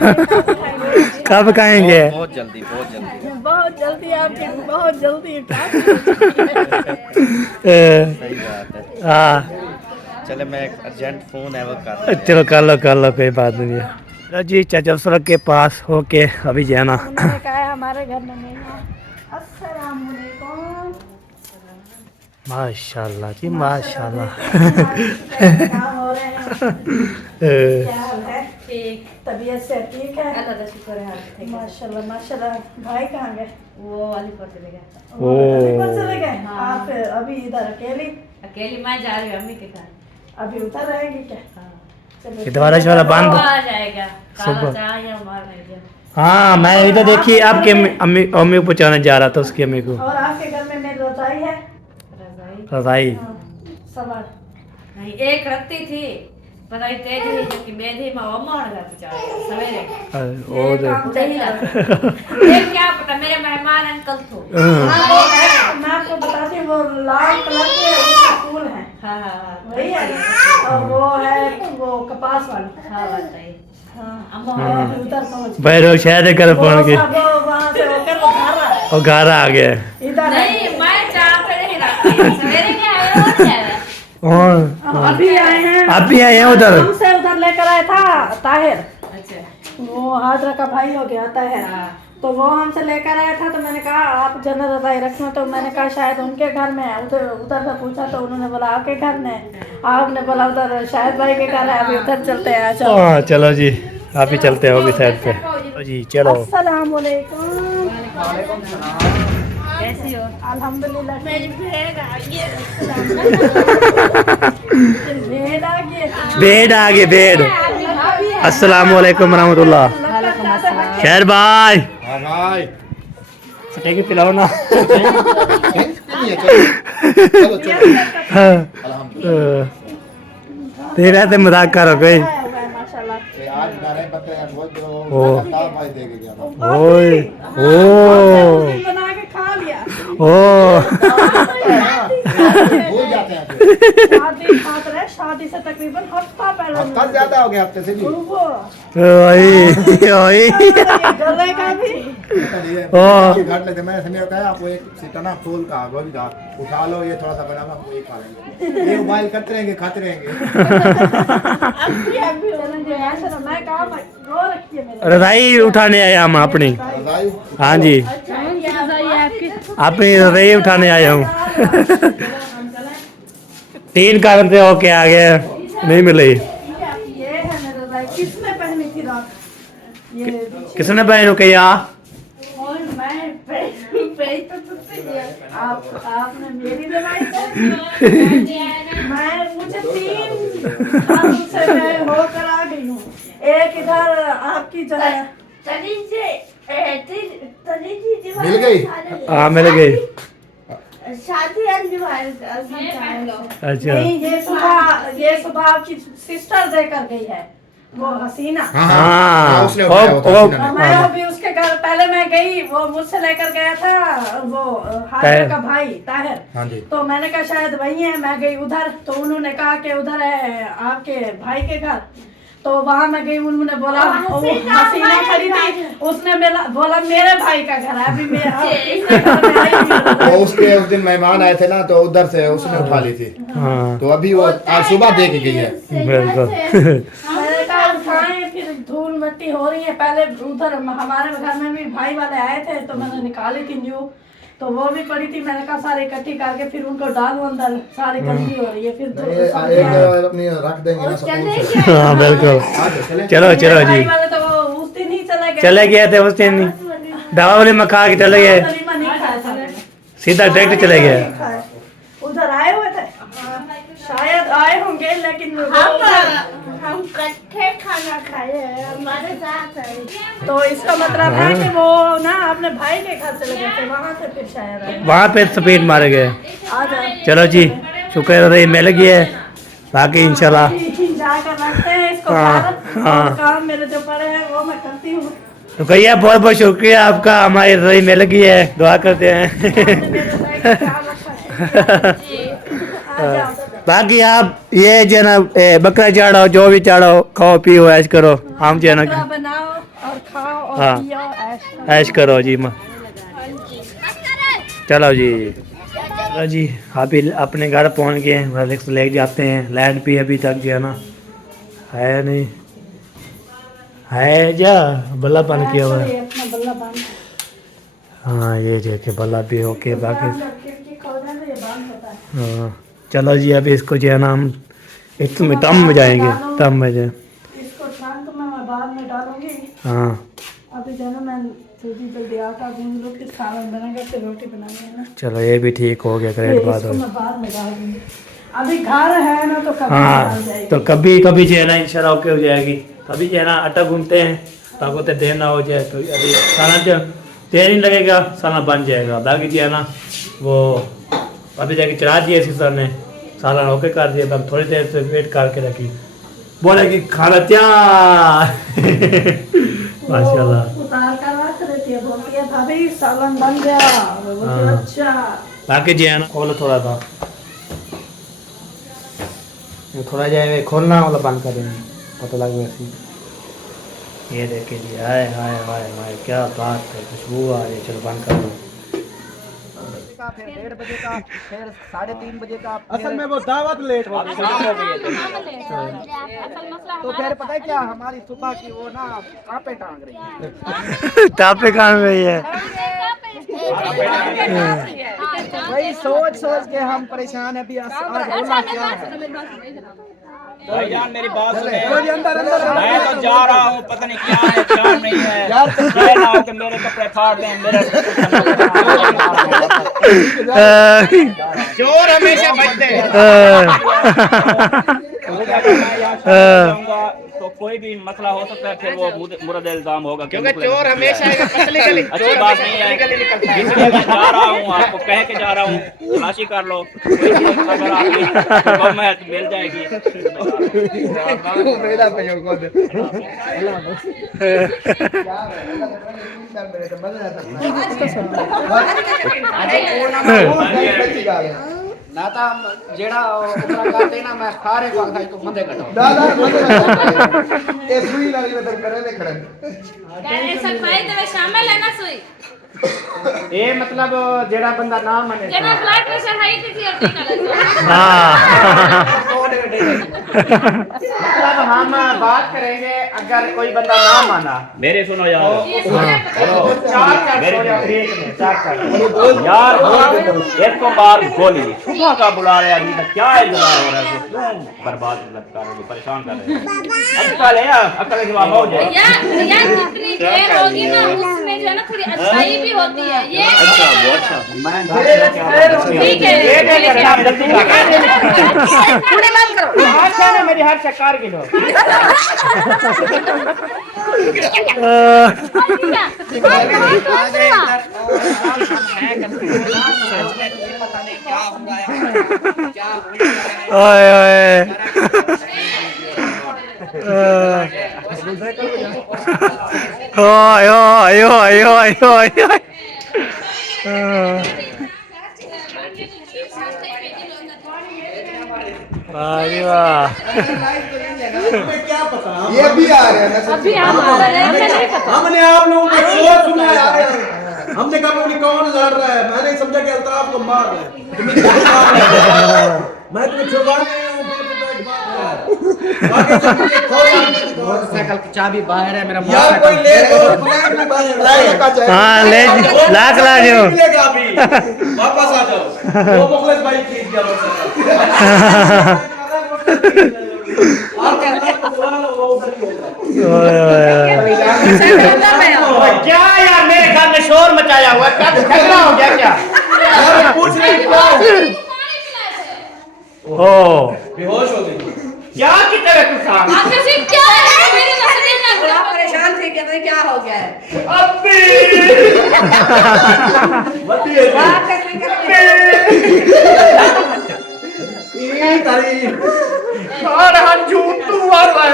कब खाएंगे? बहुत जल्दी बहुत जल्दी। बहुत जल्दी आपकी, बहुत जल्दी। सही बात है। हाँ चले मैं एक अर्जेंट फोन है वो कर। चलो कर लो कोई बात नहीं है। चलो जी, चाचा सड़क के पास होके अभी जाना। उन्होंने कहा है हमारे घर में नहीं है। अस्सलाम वालेकुम। माशाल्लाह जी माशाल्लाह। क्या हो रहे हैं? क्या हाल है? ठीक, तबीयत से ठीक है? अल्लाह का शुक्र है। माशाल्लाह माशाल्लाह। भाई कहाँ गए? वो अलीपुर चले गए। वो अलीपुर चले गए? आप अभी इधर अकेली? अकेली मैं जा रही हूँ अम्मी के साथ। अभी उतर रहेगी क्या? चलो ये दोबारा वाला बंद। आ जाएगा काला सुबह। चाय या मार नहीं। हाँ मैं इधर देखी आपके अम्मी अम्मी को पहुँचाने जा रहा था, उसकी अम्मी को। और आपके घर में मेरी रजाई है? रजाई सवाल नहीं, एक रत्ती थी पता ही तेज ही जो कि मेरी माँ मार गया बेचारा सवेरे। वो तो दही ला। ये क्या पता, मेरे मेहमान अंकल थे। मैं आपको बताती हूँ, वो लाल कलर के फूल हैं। हाँ हाँ वही है, और वो है वो कपास वाला। हाँ बताइए। हाँ, और उधर पहुँच गए। बैठो शायद कर फोन की। वो वहाँ से होकर वो घर आ रहा और घर आ गए। है। इधर है। नहीं मैं चाह पे नहीं रखती, सवेरे क्या आया और क्या आया। अभी आए हैं। आप भी आए हैं उधर? हमसे उधर लेकर आया था ताहिर, अच्छा वो हाजरा का भाई हो गया ताहिर। तो वो हमसे लेकर आया था, तो मैंने कहा आप जनरल रजाई रखना, तो मैंने कहा शायद उनके घर में है। उधर उधर से पूछा तो उन्होंने बोला आपके घर में, आपने बोला उधर शायद भाई के घर है, अभी उधर चलते हैं। चलो हाँ चलो जी, आप ही चलते हो भी साइड पे जी। चलो अस्सलाम वालेकुम। कैसी हो? अल्हम्दुलिल्लाह। मेरी भेड़ आ गई। भेड़ आ गई। बेड आगे बेड। अस्सलाम वालेकुम रहमतुल्लाह। खैर भाई हाँ भाई फटे के पिलाओ ना। चलो चलो तेरा तो मजाक करो कोई। माशाल्लाह। आज नारे बकरे हैं बहुत जो ओ। तार भाई देके गया था। ओए ओ बना के खा लिया। ओ भूल जाते हैं फिर। शादी खाते रहे, शादी से तकरीबन हफ्ता पहले। हफ्ता ज्यादा हो गया हफ्ते से भी। वो ओए ओए गले का भी। ओ घर ले मैं समझ कहा आपको एक सिटाना फूल का गोभी का उठा लो, ये थोड़ा सा बना हम एक खा लेंगे। ये मोबाइल करते रहेंगे खाते रहेंगे। चलेंगे ऐसे ना, मैं कहा रो रखी है मेरे। रजाई उठाने आए हम अपनी। रजाई हाँ जी, अपनी रजाई उठाने आया हूँ। 3 कारण से होके आ गए, नहीं मिली। ये है मेरा भाई, किसने पहनी थी रात? ये किसने पहन के या और मैं पहनी तो तुझसे दिया। आपने मेरी दवाई मुझे 3 हाथों से मैं होकर आ गई हूँ। एक इधर आपकी जो है मिल गई। हाँ मिल गई। शादी अच्छा नहीं, ये सुबह आपकी सिस्टर देकर गई है, वो हसीना। हाँ उसने उठाया वो तो ओ, हसीना ने। मैं अभी उसके घर पहले मैं गई, वो मुझसे लेकर गया था वो हाजिर का भाई ताहिर। हाँ जी। तो मैंने कहा शायद वही है, मैं गई उधर, तो उन्होंने कहा कि उधर है आपके भाई के घर। तो वहाँ मैं गई, उन्होंने बोला वो हसीना खड़ी थी, उसने बोला मेरे भाई का घर है, अभी इसके घर में आई नहीं। वो उसके उस दिन मेहमान आए थे ना, तो उधर से उसने उठा ली थी। हाँ तो अभी वो आज सुबह दे के गई है। बिल्कुल। मैंने कहा उठाएं, फिर धूल मिट्टी हो रही है। पहले उधर हमारे घर में भी भाई वाले आए थे, तो मैंने निकाली थी न्यू, तो वो भी पड़ी थी। मैंने कहा सारे इकट्ठी करके फिर उनको डालो अंदर, सारी गंदी हो रही है। फिर एक अपनी रख देंगे ना सुकून से। हाँ बिल्कुल। चले चलो चलो जी, भाई वाले तो वो उस दिन ही चले गए। चले गए थे उस दिन, दवा वाले में खा के चले गए, कलीमा नहीं खाया था, सीधा डायरेक्ट चले गए। खाया। उधर आए हुए थे, शायद आए होंगे, लेकिन हम इकट्ठे खाना खाए हैं, हमारे साथ आए। तो इसका मतलब है कि वो ना अपने भाई के घर चले गए थे, वहाँ से फिर शायद आए। वहाँ पे स्पीड मारे गए। आ जाए, चलो जी, शुक्र है मिल गया है, बाकी इंशाल्लाह जाकर रखते हैं इसको। हाँ, बाहर हाँ। और काम मेरे जो पड़े हैं वो मैं करती हूँ। तो भैया बहुत बहुत शुक्रिया आपका, हमारी रही मिल गई है, दुआ करते हैं। मेरे बैग का ख्याल रखा है। आ जाओ। बाकी आप ये जो है ना बकरा चाड़ो, जो भी चाड़ो, खाओ पियो ऐश करो, हम जो है ना बकरा बनाओ और खाओ और हाँ। पियो, ऐश करो। ऐश करो जी माँ। चलो जी, चलो जी, अभी अपने घर पहुंच गए हैं, रिक्स ले जाते हैं। लैंड भी अभी तक जो है ना है नहीं, है जा बल्ला बन किया हुआ है। ये अपना बल्ला बांध हाँ ये देखे बल्ला भी होके बाकी। खिड़की खोल देना, ये बांध होता है। हाँ चलो जी, अभी इसको जो है ना हम इसमें दम में जाएंगे, दम में जाए। इसको ट्रंक में मैं बाद में डालूंगी। हाँ अभी जो है ना मैं जल्दी आटा गूंद लूँ, फिर सालन बनेगा, फिर रोटी बनानी है ना। चलो ये भी ठीक हो गया, फिर ग्रेट बात इसको हो। मैं बाद में डाल दूंगी। अभी घर है ना, तो कभी डाल हाँ जाएगी। तो कभी कभी जो है ना इंशाल्लाह ओके हो जाएगी। कभी जो है ना आटा गूंथते हैं ताकि तो देर ना हो जाए, तो अभी खाना जो देर नहीं लगेगा, साला बन जाएगा। बाकी जो है ना वो अभी जाके चढ़ा दिए सिस्टर ने, सालन ओके कर दिया, बाकी थोड़ी देर से वेट करके रखी, बोले कि खाना तैयार। माशाल्लाह। वो उतार कर रख देती है, बोलती है भाभी सालन बन गया। मैं बोलती हूँ, हाँ। अच्छा। बाकी जो है ना खोलो थोड़ा सा, ये थोड़ा जाए खोलना वाला बंद कर देंगे, पता लग वैसे। ये देखे जी, हाय हाय हाय हाय क्या बात है, खुशबू आ रही है। चलो बंद कर दो। का, फिर 1:30 बजे का, फिर 3:30 बजे का। असल में वो दावत लेट हो गई। तो फिर पता है क्या, हमारी सुबह की वो ना कांपे टांग रही है। तापे काम में है। वही सोच सोच के हम परेशान है। अभी आज होना क्या है? भाईजान मेरी बात सुने, अंदर अंदर मैं तो जा रहा हूँ, पता नहीं क्या है क्या नहीं है यार। ये ना हो कि मेरे कपड़े फाड़ दें मेरे। चोर हमेशा बचते हैं। तो कोई भी मसला हो सकता है, फिर वो मुरद इल्जाम होगा क्योंकि चोर हमेशा पतली गली, अच्छी बात नहीं है। इसलिए मैं जा रहा हूँ, आपको कह के जा रहा हूँ, तलाशी कर लो, कोई चीज़ अगर आपकी कम है तो मिल जाएगी। ना तो जेड़ा उतना करते ना मैं सारे पाखा तो मंदे कटो। ये सुई लगी तो करे दे खड़े। कहने सफाई तो शामिल है ना सुई। ये मतलब जेड़ा बंदा ना माने जना फ्लैट में सफाई थी और ठीक है। हाँ मतलब हम बात करेंगे, अगर कोई बंदा ना माना, मेरे सुनो यार, चार यार एक तो बार गोली सुबह का बुला रहे, अभी तक क्या इंतजार हो रहा है? क्यों बर्बाद लगता है, परेशान कर रहे हैं। अक्ल है यार, अक्ल के जवाब हो जाए यार जितनी देर होगी ना उसमें जो है ना थोड़ी अच्छाई भी होती है। ये अच्छा वो अच्छा मैं ठीक है। मेरी हर शकार की लो। ओए ओए ओए ओए ओए ओए वाह वाह। क्या पता, ये भी आ रहे हैं। अभी हम आ रहे हैं, हमें नहीं पता। हमने आप लोगों को शोर सुना यार। हमने कहा पता नहीं कौन लड़ रहा है, मैंने समझा कि अल्ताफ को मार रहे हैं। मैं तुम्हें छुड़वाने आया हूं, मोटरसाइकिल की चाबी बाहर है, मेरा यार कोई ले लो, हाँ ले लाख ला जो मिलेगा अभी, वापस आ जाओ। वो मुखलिस भाई खींच गया क्या यार, मेरे घर में शोर मचाया हुआ है, क्या झगड़ा हो गया क्या? पूछ रहे ओ बेहोश हो गई क्या की तरह तू साहब? आखिर से क्या है मेरी नजर में बड़ा परेशान थे कि भाई क्या हो गया है। बात करने का और हम झूठ तू मार रहा है।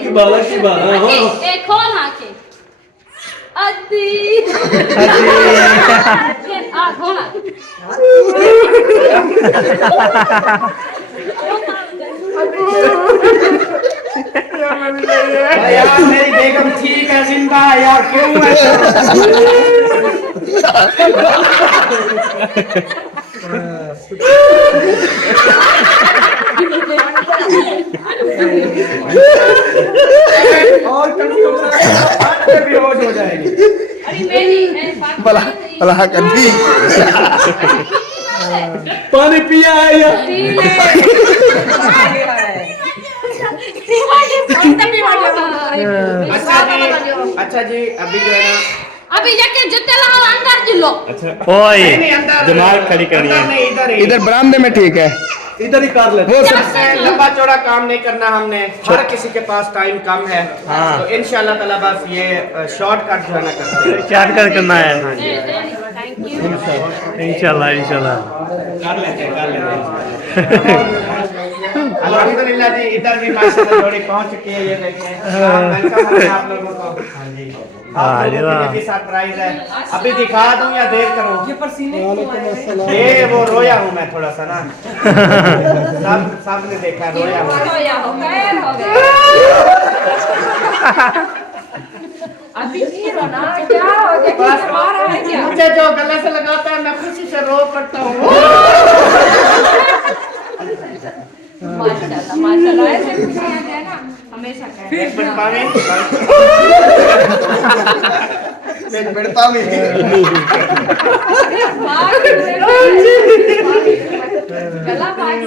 की बाला एक खोल आंखें अद्दी आ खोला यार मेरी बेगम ठीक है, जिंदा है यार, क्यों ऐसा? और कम से बेहोश हो जाएगी। अभी मेरी भला भला करनी पानी पिया है या अच्छा जी अभी जो है ना, अभी जाके जूते लगा अंदर जिलो। ओए नहीं अंदर दिमाग खड़ी करिए। इधर ही इधर बरामदे में ठीक है। इधर ही कर ले। वो सबसे लंबा चौड़ा काम नहीं करना हमने, हर किसी के पास टाइम कम है। हाँ। तो इंशाल्लाह ताला बस ये शॉर्टकट जो है ना करते हैं। चार्ट कर करना है थैंक यू। इंशाल्लाह इंशाल्लाह। कर लेते हैं। अल्हम्दुलिल्लाह जी, इधर भी माशाल्लाह जोड़ी पहुंच चुकी है। ये देखें, वेलकम है आप लोगों को। हाँ जी, आप लोगों के लिए भी सरप्राइज है। अभी दिखा दूं या देर करूं? ये वो रोया हूँ मैं थोड़ा सा ना। सब ने देखा रोया हूँ। अभी हीरो ना क्या हो गया, बस मारा है क्या? मुझे जो गले से लगाता है मैं खुशी से रो पड़ता हूँ। माशाल्लाह माशाल्लाह, ऐसे खुशियां है ना हमेशा करें। एक मिनट पावे एक मिनट में गला भाग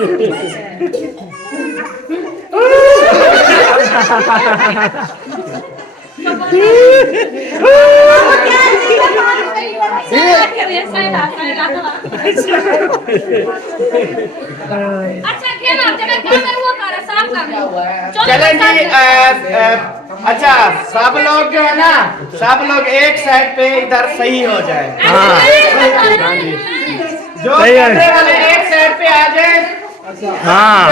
अच्छा क्या ना जगह काम है वो कर साफ कर लो। चलें जी अच्छा सब लोग जो है ना सब लोग एक साइड पे इधर सही हो जाए। जो कैमरे वाले एक साइड पे आ जाए। हाँ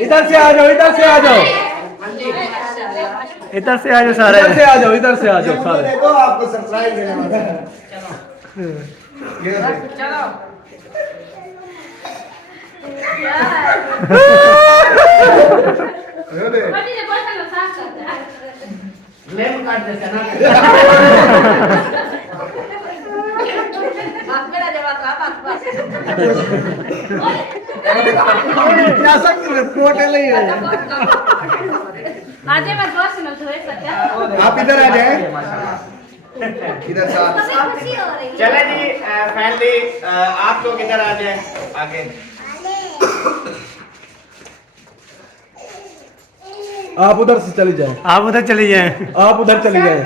इधर से आ जाओ, इधर से आ जाओ, इधर से आ जाओ सारे, इधर से आ जाओ, इधर से आ जाओ सारे। देखो आपको सरप्राइज देने वाला है। चलो बच्ची ने बोला ना साफ कर दे। लेम काट देते ना। बात मेरा जवाब था बस बस। क्या सकते कोटे ले आज मैं दोस्त न धोए सकता। आप इधर आ जाए, इधर साथ। खुशी हो रही है। चले जी फैमिली आप लोग इधर आ जाए आगे। आप उधर से चली जाए, आप उधर चली जाए। आप उधर चली जाए।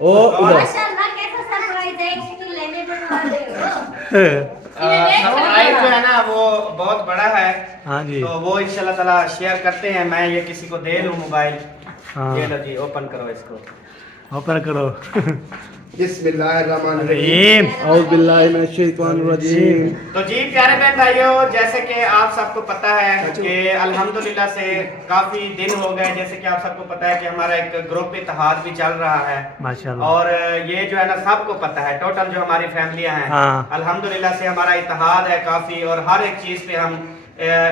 ओ उधर माशाल्लाह कैसा सरप्राइज है कि लेने में वाले हो। सरप्राइज जो है ना वो बहुत बड़ा है। हाँ जी तो वो इंशाल्लाह ताला शेयर करते हैं। मैं ये किसी को दे लूँ मोबाइल। हाँ। ये लो जी ओपन करो इसको। ओपन करो। बिस्मिल्लाहिर्रहमानिर्रहीम, औज़ बिल्लाहि मिनश शैतानिर रजीम। तो जी प्यारे बहन भाइयों जैसे कि आप सबको पता है कि अल्हम्दुलिल्लाह से काफी दिन हो गए। जैसे कि आप सबको पता है कि हमारा एक ग्रुप इत्तेहाद भी चल रहा है माशाल्लाह। और ये जो है ना सबको पता है टोटल जो हमारी फैमिलियां हैं हाँ। अल्हम्दुलिल्लाह से हमारा इत्तेहाद है काफी और हर एक चीज पे हम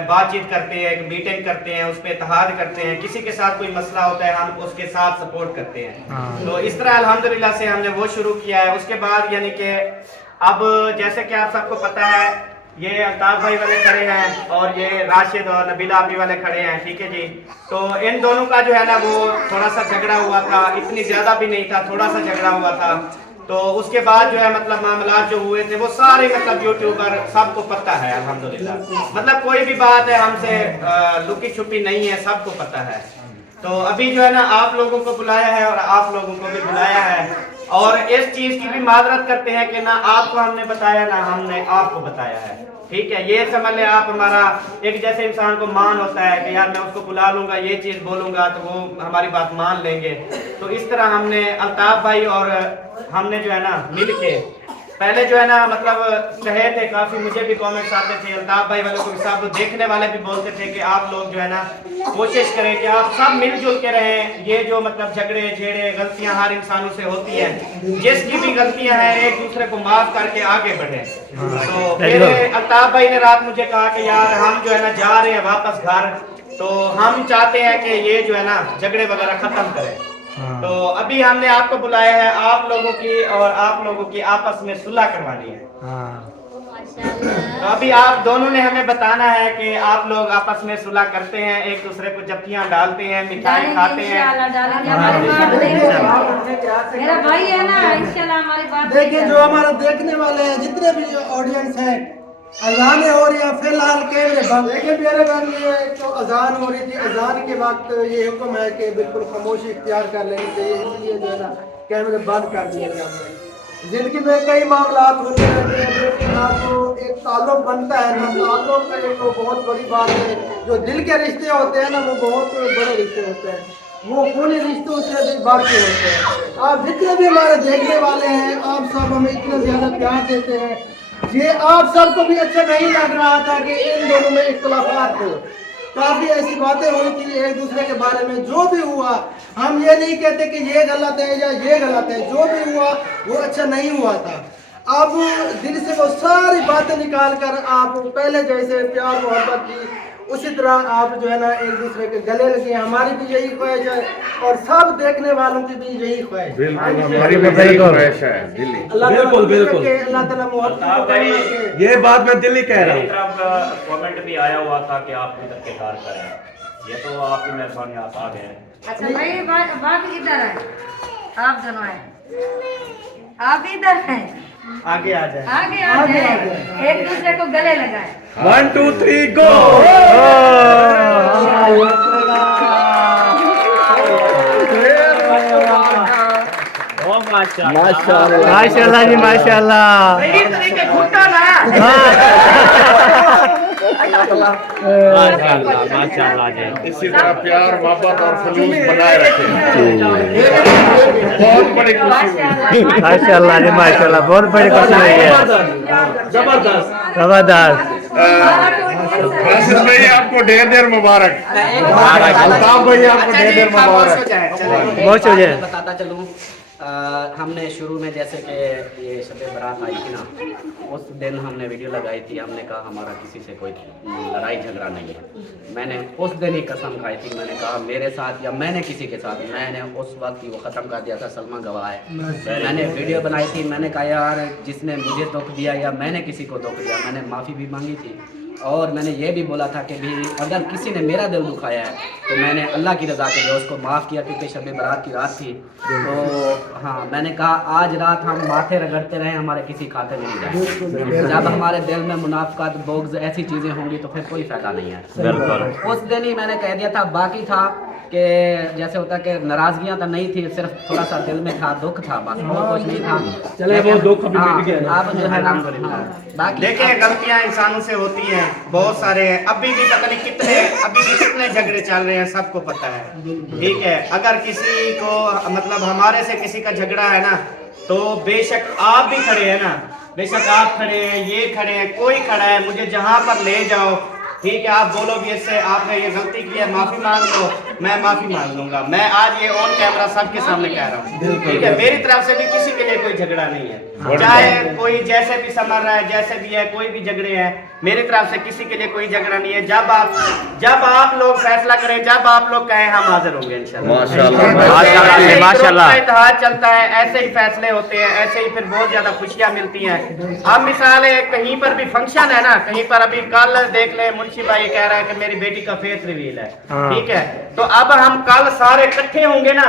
बातचीत करते हैं, एक मीटिंग करते हैं, उस पर इत्तेहाद करते हैं। किसी के साथ कोई मसला होता है हम उसके साथ सपोर्ट करते हैं। हाँ। तो इस तरह अल्हम्दुलिल्लाह से हमने वो शुरू किया है। उसके बाद यानी कि अब जैसे कि आप सबको पता है ये अल्ताफ भाई वाले खड़े हैं और ये राशिद और नबीला आपी वाले खड़े हैं, ठीक है जी। तो इन दोनों का जो है ना वो थोड़ा सा झगड़ा हुआ था, इतनी ज्यादा भी नहीं था, थोड़ा सा झगड़ा हुआ था। तो उसके बाद जो है मतलब मामला जो हुए थे वो सारे मतलब यूट्यूबर सबको पता है अल्हम्दुलिल्लाह। मतलब कोई भी बात है हमसे लुकी छुपी नहीं है, सबको पता है। तो अभी जो है ना आप लोगों को बुलाया है और आप लोगों को भी बुलाया है और इस चीज की भी माजरत करते हैं कि ना आपको हमने बताया ना हमने आपको बताया है, ठीक है। ये समझ ले आप हमारा एक जैसे इंसान को मान होता है कि यार मैं उसको बुला लूंगा ये चीज बोलूंगा तो वो हमारी बात मान लेंगे। तो इस तरह हमने अल्ताफ भाई और हमने जो है ना मिल के पहले जो है ना मतलब कहे थे, काफी मुझे भी कमेंट्स आते थे, अल्ताफ भाई वालों को भी सब देखने वाले भी बोलते थे कि आप लोग जो है ना कोशिश करें कि आप सब मिलजुल के रहें। ये जो मतलब झगड़े झेड़े गलतियां हर इंसानों से होती हैं, जिसकी भी गलतियां हैं एक दूसरे को माफ करके आगे बढ़े। तो फिर अल्ताफ भाई ने रात मुझे कहा कि यार हम जो है ना जा रहे हैं वापस घर, तो हम चाहते हैं कि ये जो है ना झगड़े वगैरह खत्म करें। तो अभी हमने आपको बुलाया है, आप लोगों की और आप लोगों की आपस में सुलह करवानी है। तो अभी आप दोनों ने हमें बताना है कि आप लोग आपस में सुलह करते हैं, एक दूसरे को जफ्तियां डालते हैं, मिठाई खाते हैं। मेरा भाई है ना इंशाल्लाह हमारी बात देखिए जो हमारा देखने वाले हैं जितने भी ऑडियंस हैं, अजान हो रही है फिलहाल कैमरे बंद। देखिए मेरे बहन ये तो अजान हो रही थी, अजान के वक्त ये हुक्म है कि बिल्कुल खामोशी इख्तियार कर लेनी चाहिए, इसलिए जो है ना कैमरे बंद कर दिए गए हमने। जिंदगी में कई मामला होते रहते हैं, लेकिन ना तो एक ताल्लुक बनता है ना ताल्लुक का एक बहुत बड़ी बात है। जो दिल के रिश्ते होते हैं ना वो बहुत बड़े रिश्ते होते हैं, वो पूरे रिश्तों से भी बढ़ के होते हैं। आप जितने भी हमारे देखने वाले हैं आप सब हमें इतना ज्यादा प्यार देते हैं। ये आप सबको भी अच्छा नहीं लग रहा था कि इन दोनों में इख्तिलाफात हो, काफी ऐसी बातें हुई थी एक दूसरे के बारे में। जो भी हुआ हम ये नहीं कहते कि ये गलत है या ये गलत है, जो भी हुआ वो अच्छा नहीं हुआ था। अब दिल से वो सारी बातें निकाल कर आप पहले जैसे प्यार मोहब्बत की उसी तरह आप जो है ना एक दूसरे के गले लगे। हमारी भी यही ख्वाहिश है और सब देखने वालों की भी यही ख्वाहिश है। बिल्कुल हमारी भी यही ख्वाहिश है दिल्ली। अल्लाह ताला मोहब्बत ये बात मैं दिल्ली कह रहा मेरी तरफ कमेंट भी आया हुआ था कि आप इधर के कार करें, ये तो आपकी मेहरबानी, आप आ गए। अच्छा भाई बाप इधर है, आप दोनों हैं, आप इधर हैं, आगे आ जाए। आगे आ जाए, एक दूसरे को गले लगाए। 1 2 3 गो। माशाल्लाह जी माशाल्लाह। माशाल्लाह जी। इसी तरह प्यार मोहब्बत और खलूस बनाए रखें। बहुत बड़ी खुशी हुई। माशाल्लाह जी माशाल्लाह, बहुत बड़ी खुशी हुई है। जबरदस्त। आसिफ भाई आपको ढेर मुबारक। अल्ताफ भाई आपको ढेर मुबारक। बहुत हो जाए। बताता चलूँ, हमने शुरू में जैसे कि ये शब बारात आई थी ना, उस दिन हमने वीडियो लगाई थी, हमने कहा हमारा किसी से कोई लड़ाई झगड़ा नहीं है। मैंने उस दिन ही कसम खाई थी, मैंने कहा मेरे साथ या मैंने किसी के साथ, मैंने उस वक्त ही वो ख़त्म कर दिया था। सलमा गवाह है। मैंने वीडियो बनाई थी, मैंने कहा यार जिसने मुझे दुख दिया या मैंने किसी को दुख दिया, मैंने माफ़ी भी मांगी थी। और मैंने ये भी बोला था कि भी अगर किसी ने मेरा दिल दुखाया है तो मैंने अल्लाह की रज़ा के लिए उसको माफ़ किया, क्योंकि शब बारात की रात थी। तो हाँ, मैंने कहा आज रात हम माथे रगड़ते रहे, हमारे किसी खाते में नहीं जाएंगे। जब हमारे दिल में मुनाफ़क़त, बोग्ज़ ऐसी चीज़ें होंगी तो फिर कोई फ़ायदा नहीं है। उस दिन ही मैंने कह दिया था। बाकी था कि जैसे होता कि नाराज़गियाँ तो नहीं थी, सिर्फ थोड़ा सा दिल में था, दुख था, बस और कुछ नहीं था। चले वो दुख अभी मिट गया। आप जो है ना, बाकी देखिए गलतियां इंसानों से होती हैं, बहुत सारे हैं, अभी भी पता नहीं कितने झगड़े चल रहे हैं, सबको पता है। ठीक है, अगर किसी को मतलब हमारे से किसी का झगड़ा है ना, तो बेशक आप भी खड़े हैं ना, बेशक आप खड़े हैं, ये खड़े हैं, कोई खड़ा है, मुझे जहां पर ले जाओ, ठीक है, आप बोलोगे इससे आपने ये गलती की है, माफी मांग लो, मैं माफी मांग लूंगा। मैं आज ये ऑन कैमरा सबके सामने कह रहा हूँ, ठीक है, मेरी तरफ से भी किसी के लिए कोई झगड़ा नहीं है। चाहे कोई जैसे भी समझ रहा है, जैसे भी है, कोई भी झगड़े हैं, मेरी तरफ से किसी के लिए कोई झगड़ा नहीं है। जब आप लोग फैसला करें, जब आप लोग कहें, हम हाजिर होंगे इंशाल्लाह। माशाल्लाह। इत्तेहाद चलता है, ऐसे ही फैसले होते हैं, ऐसे ही फिर बहुत ज्यादा खुशियां मिलती हैं। अब मिसाल है, कहीं पर भी फंक्शन है ना, कहीं पर अभी कल देख ले, मुंशी भाई कह रहा है कि मेरी बेटी का फेस रिवील है, ठीक है, तो अब हम कल सारे इकट्ठे होंगे ना,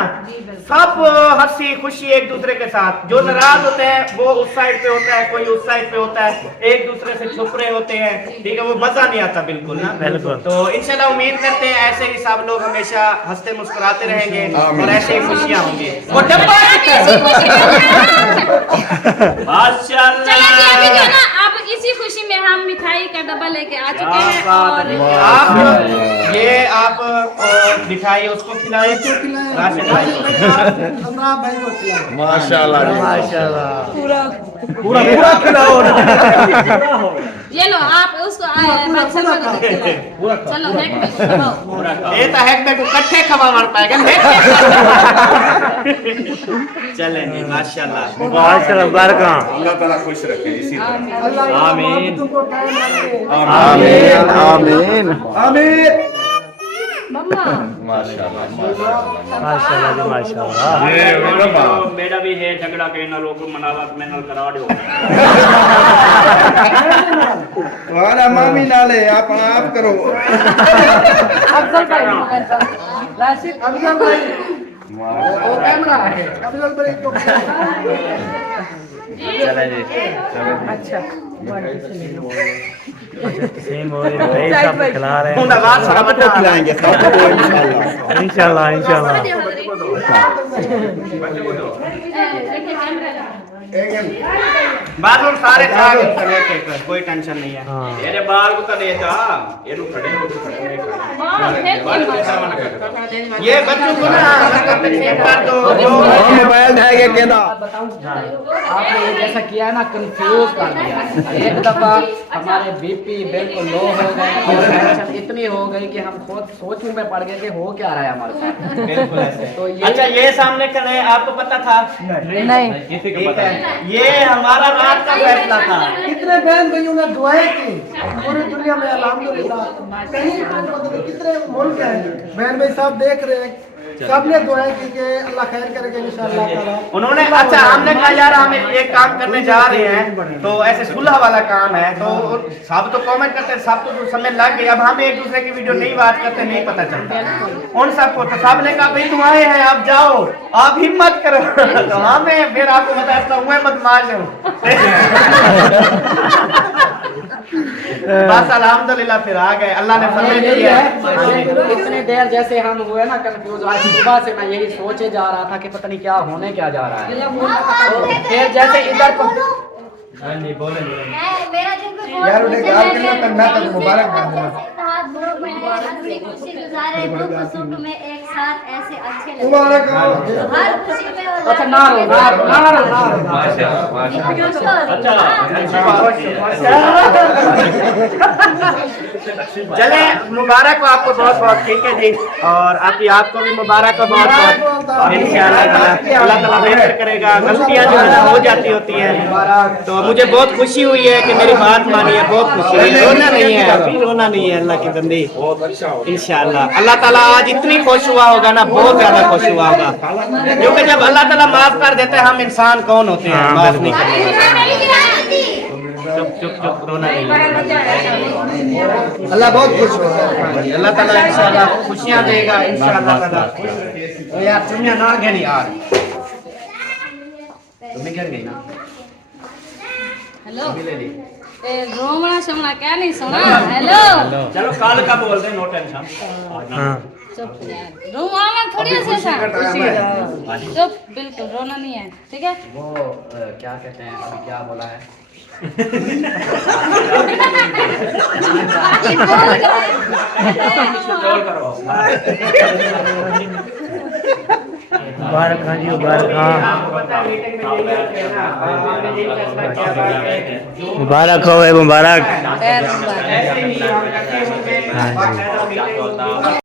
सब हंसी खुशी एक दूसरे के साथ। जो नाराज होते हैं वो उस साइड पे होता है, कोई उस साइड पे होता है, एक दूसरे से छुप रहे होते हैं, ठीक है, वो मजा नहीं आता बिल्कुल ना। तो इंशाल्लाह उम्मीद करते हैं ऐसे ही सब लोग हमेशा हंसते मुस्कुराते रहेंगे और ऐसे ही खुशियां होंगी। वो डब्बा अब इसी खुशी में हम मिठाई का डब्बा लेके आ चुके हैं और आप मिठाई उसको खिलाए, राशिद भाई को। माशाल्लाह माशाल्लाह, पूरा खिलाओ। ये लो आप उसको चलो ये तो हैक में इकट्ठे खवा मार पाएगा। चलें जी, माशाल्लाह माशाल्लाह, बारका। अल्लाह ताला खुश रखे इसी तरह। आमीन आमीन आमीन आमीन। माशाल्लाह माशाल्लाह जी माशाल्लाह। ये मेरा बाप मेरा भी है झगड़ा के ना लोग मनावत में नल करा दो। वाला मामी नाले आप करो। अफजल भाई, राशिद, अफजल भाई वो कैमरा है, अफजल भाई को चले जी, अच्छा सेम हो रही है, सब खिला रहे हैं। आवाज थोड़ा बड़ा खिलाएंगे सबको इंशाल्लाह। इंशाल्लाह। बाथरूम सारे साग करके कोई टेंशन नहीं है। मेरे बाल को तो देता, ये लोग खड़े हो तो खड़े नहीं खड़े। ये बच्चों को ना एक्सेप्ट कर दो जो मोबाइल है ये कहना बताऊं आपने ये जैसा किया है ना, कंफ्यूज कर दिया। एक दफा हमारे बीपी बिल्कुल लो हो गए और टेंशन इतनी हो गई कि हम खुद सोचने में पड़ गए कि हो क्या रहा है हमारे साथ। बिल्कुल ऐसे। तो अच्छा ये सामने करने आपको पता था? नहीं किसी को पता नहीं। ये हमारा रात का फैसला था। कितने बहन भाइयों ने दुआएं की पूरी दुनिया में अल्हम्दुलिल्लाह, कहीं कितने मुल्क हैं बहन भाई सब देख रहे हैं, सबने दुआएं की कि अल्लाह खैर करेगा इंशाअल्लाह ताला। उन्होंने अच्छा हमने कहा यार हम एक काम करने जा रहे हैं तो ऐसे सुलह वाला काम है, तो सब तो कमेंट करते हैं, सब तो समय लग गया। अब हम एक दूसरे की वीडियो नहीं बात करते, नहीं पता चलता उन सबको। तो सब ने कहा भाई दुआएं हैं आप जाओ, आप हिम्मत करो। तो हमें फिर आपको बताता हूँ मैं बदमाश हूँ। बस अल्हम्दुलिल्लाह फिर आ गए, अल्लाह ने फजल किया है। इतने देर जैसे हम हुए ना कंफ्यूज, आज सुबह से मैं यही सोचे जा रहा था कि पता नहीं क्या होने क्या जा रहा है। तो फिर जैसे इधर हाँ जी बोले मेरा दिन भी बहुत यार उन्हें गाल करना तो मैं तो मुबारक खुशी गुजारे दुख सुख में एक साथ ऐसे अच्छे लगते मुबारक हो। हर खुशी में अच्छा ना रो ना रो ना रो ना रो। चले मुबारक हो आपको बहुत बहुत, ठीक है जी। और आपको भी मुबारक हो बहुत बहुत। इंशाअल्लाह अल्लाह ताला बेहतर करेगा। गलतियां जो है हो जाती होती हैं, तो मुझे बहुत खुशी हुई है कि मेरी बात मानी है, बहुत खुशी है। रोना नहीं है, अभी रोना नहीं है अल्लाह की बंदी। इंशाअल्लाह अल्लाह ताला आज इतनी खुश हुआ होगा ना, बहुत ज्यादा खुश हुआ होगा, क्योंकि जब अल्लाह ताला माफ कर देते हैं, हम इंसान कौन होते हैं माफ नहीं करते। चुप चुप चुप, रोना नहीं है। अल्लाह बहुत खुश होगा। अल्लाह ताला इंशाअल्लाह खुशियां देगा इंशाअल्लाह ताला। तो यार चुनिया ना गई यार, तुम्हें क्या गई ना हेलो रोमना सोमना क्या नहीं सुना। हेलो चलो कल का बोल दे, नो टेंशन। चुप यार, रोमाना थोड़ी ऐसे चुप, बिल्कुल रोना नहीं है, ठीक है। वो क्या कहते हैं, अभी क्या बोला है? मुबारक हाँ जी, मुबारक हाँ, मुबारक हो मुबारक। खैर, मुबारक। हाँ जी।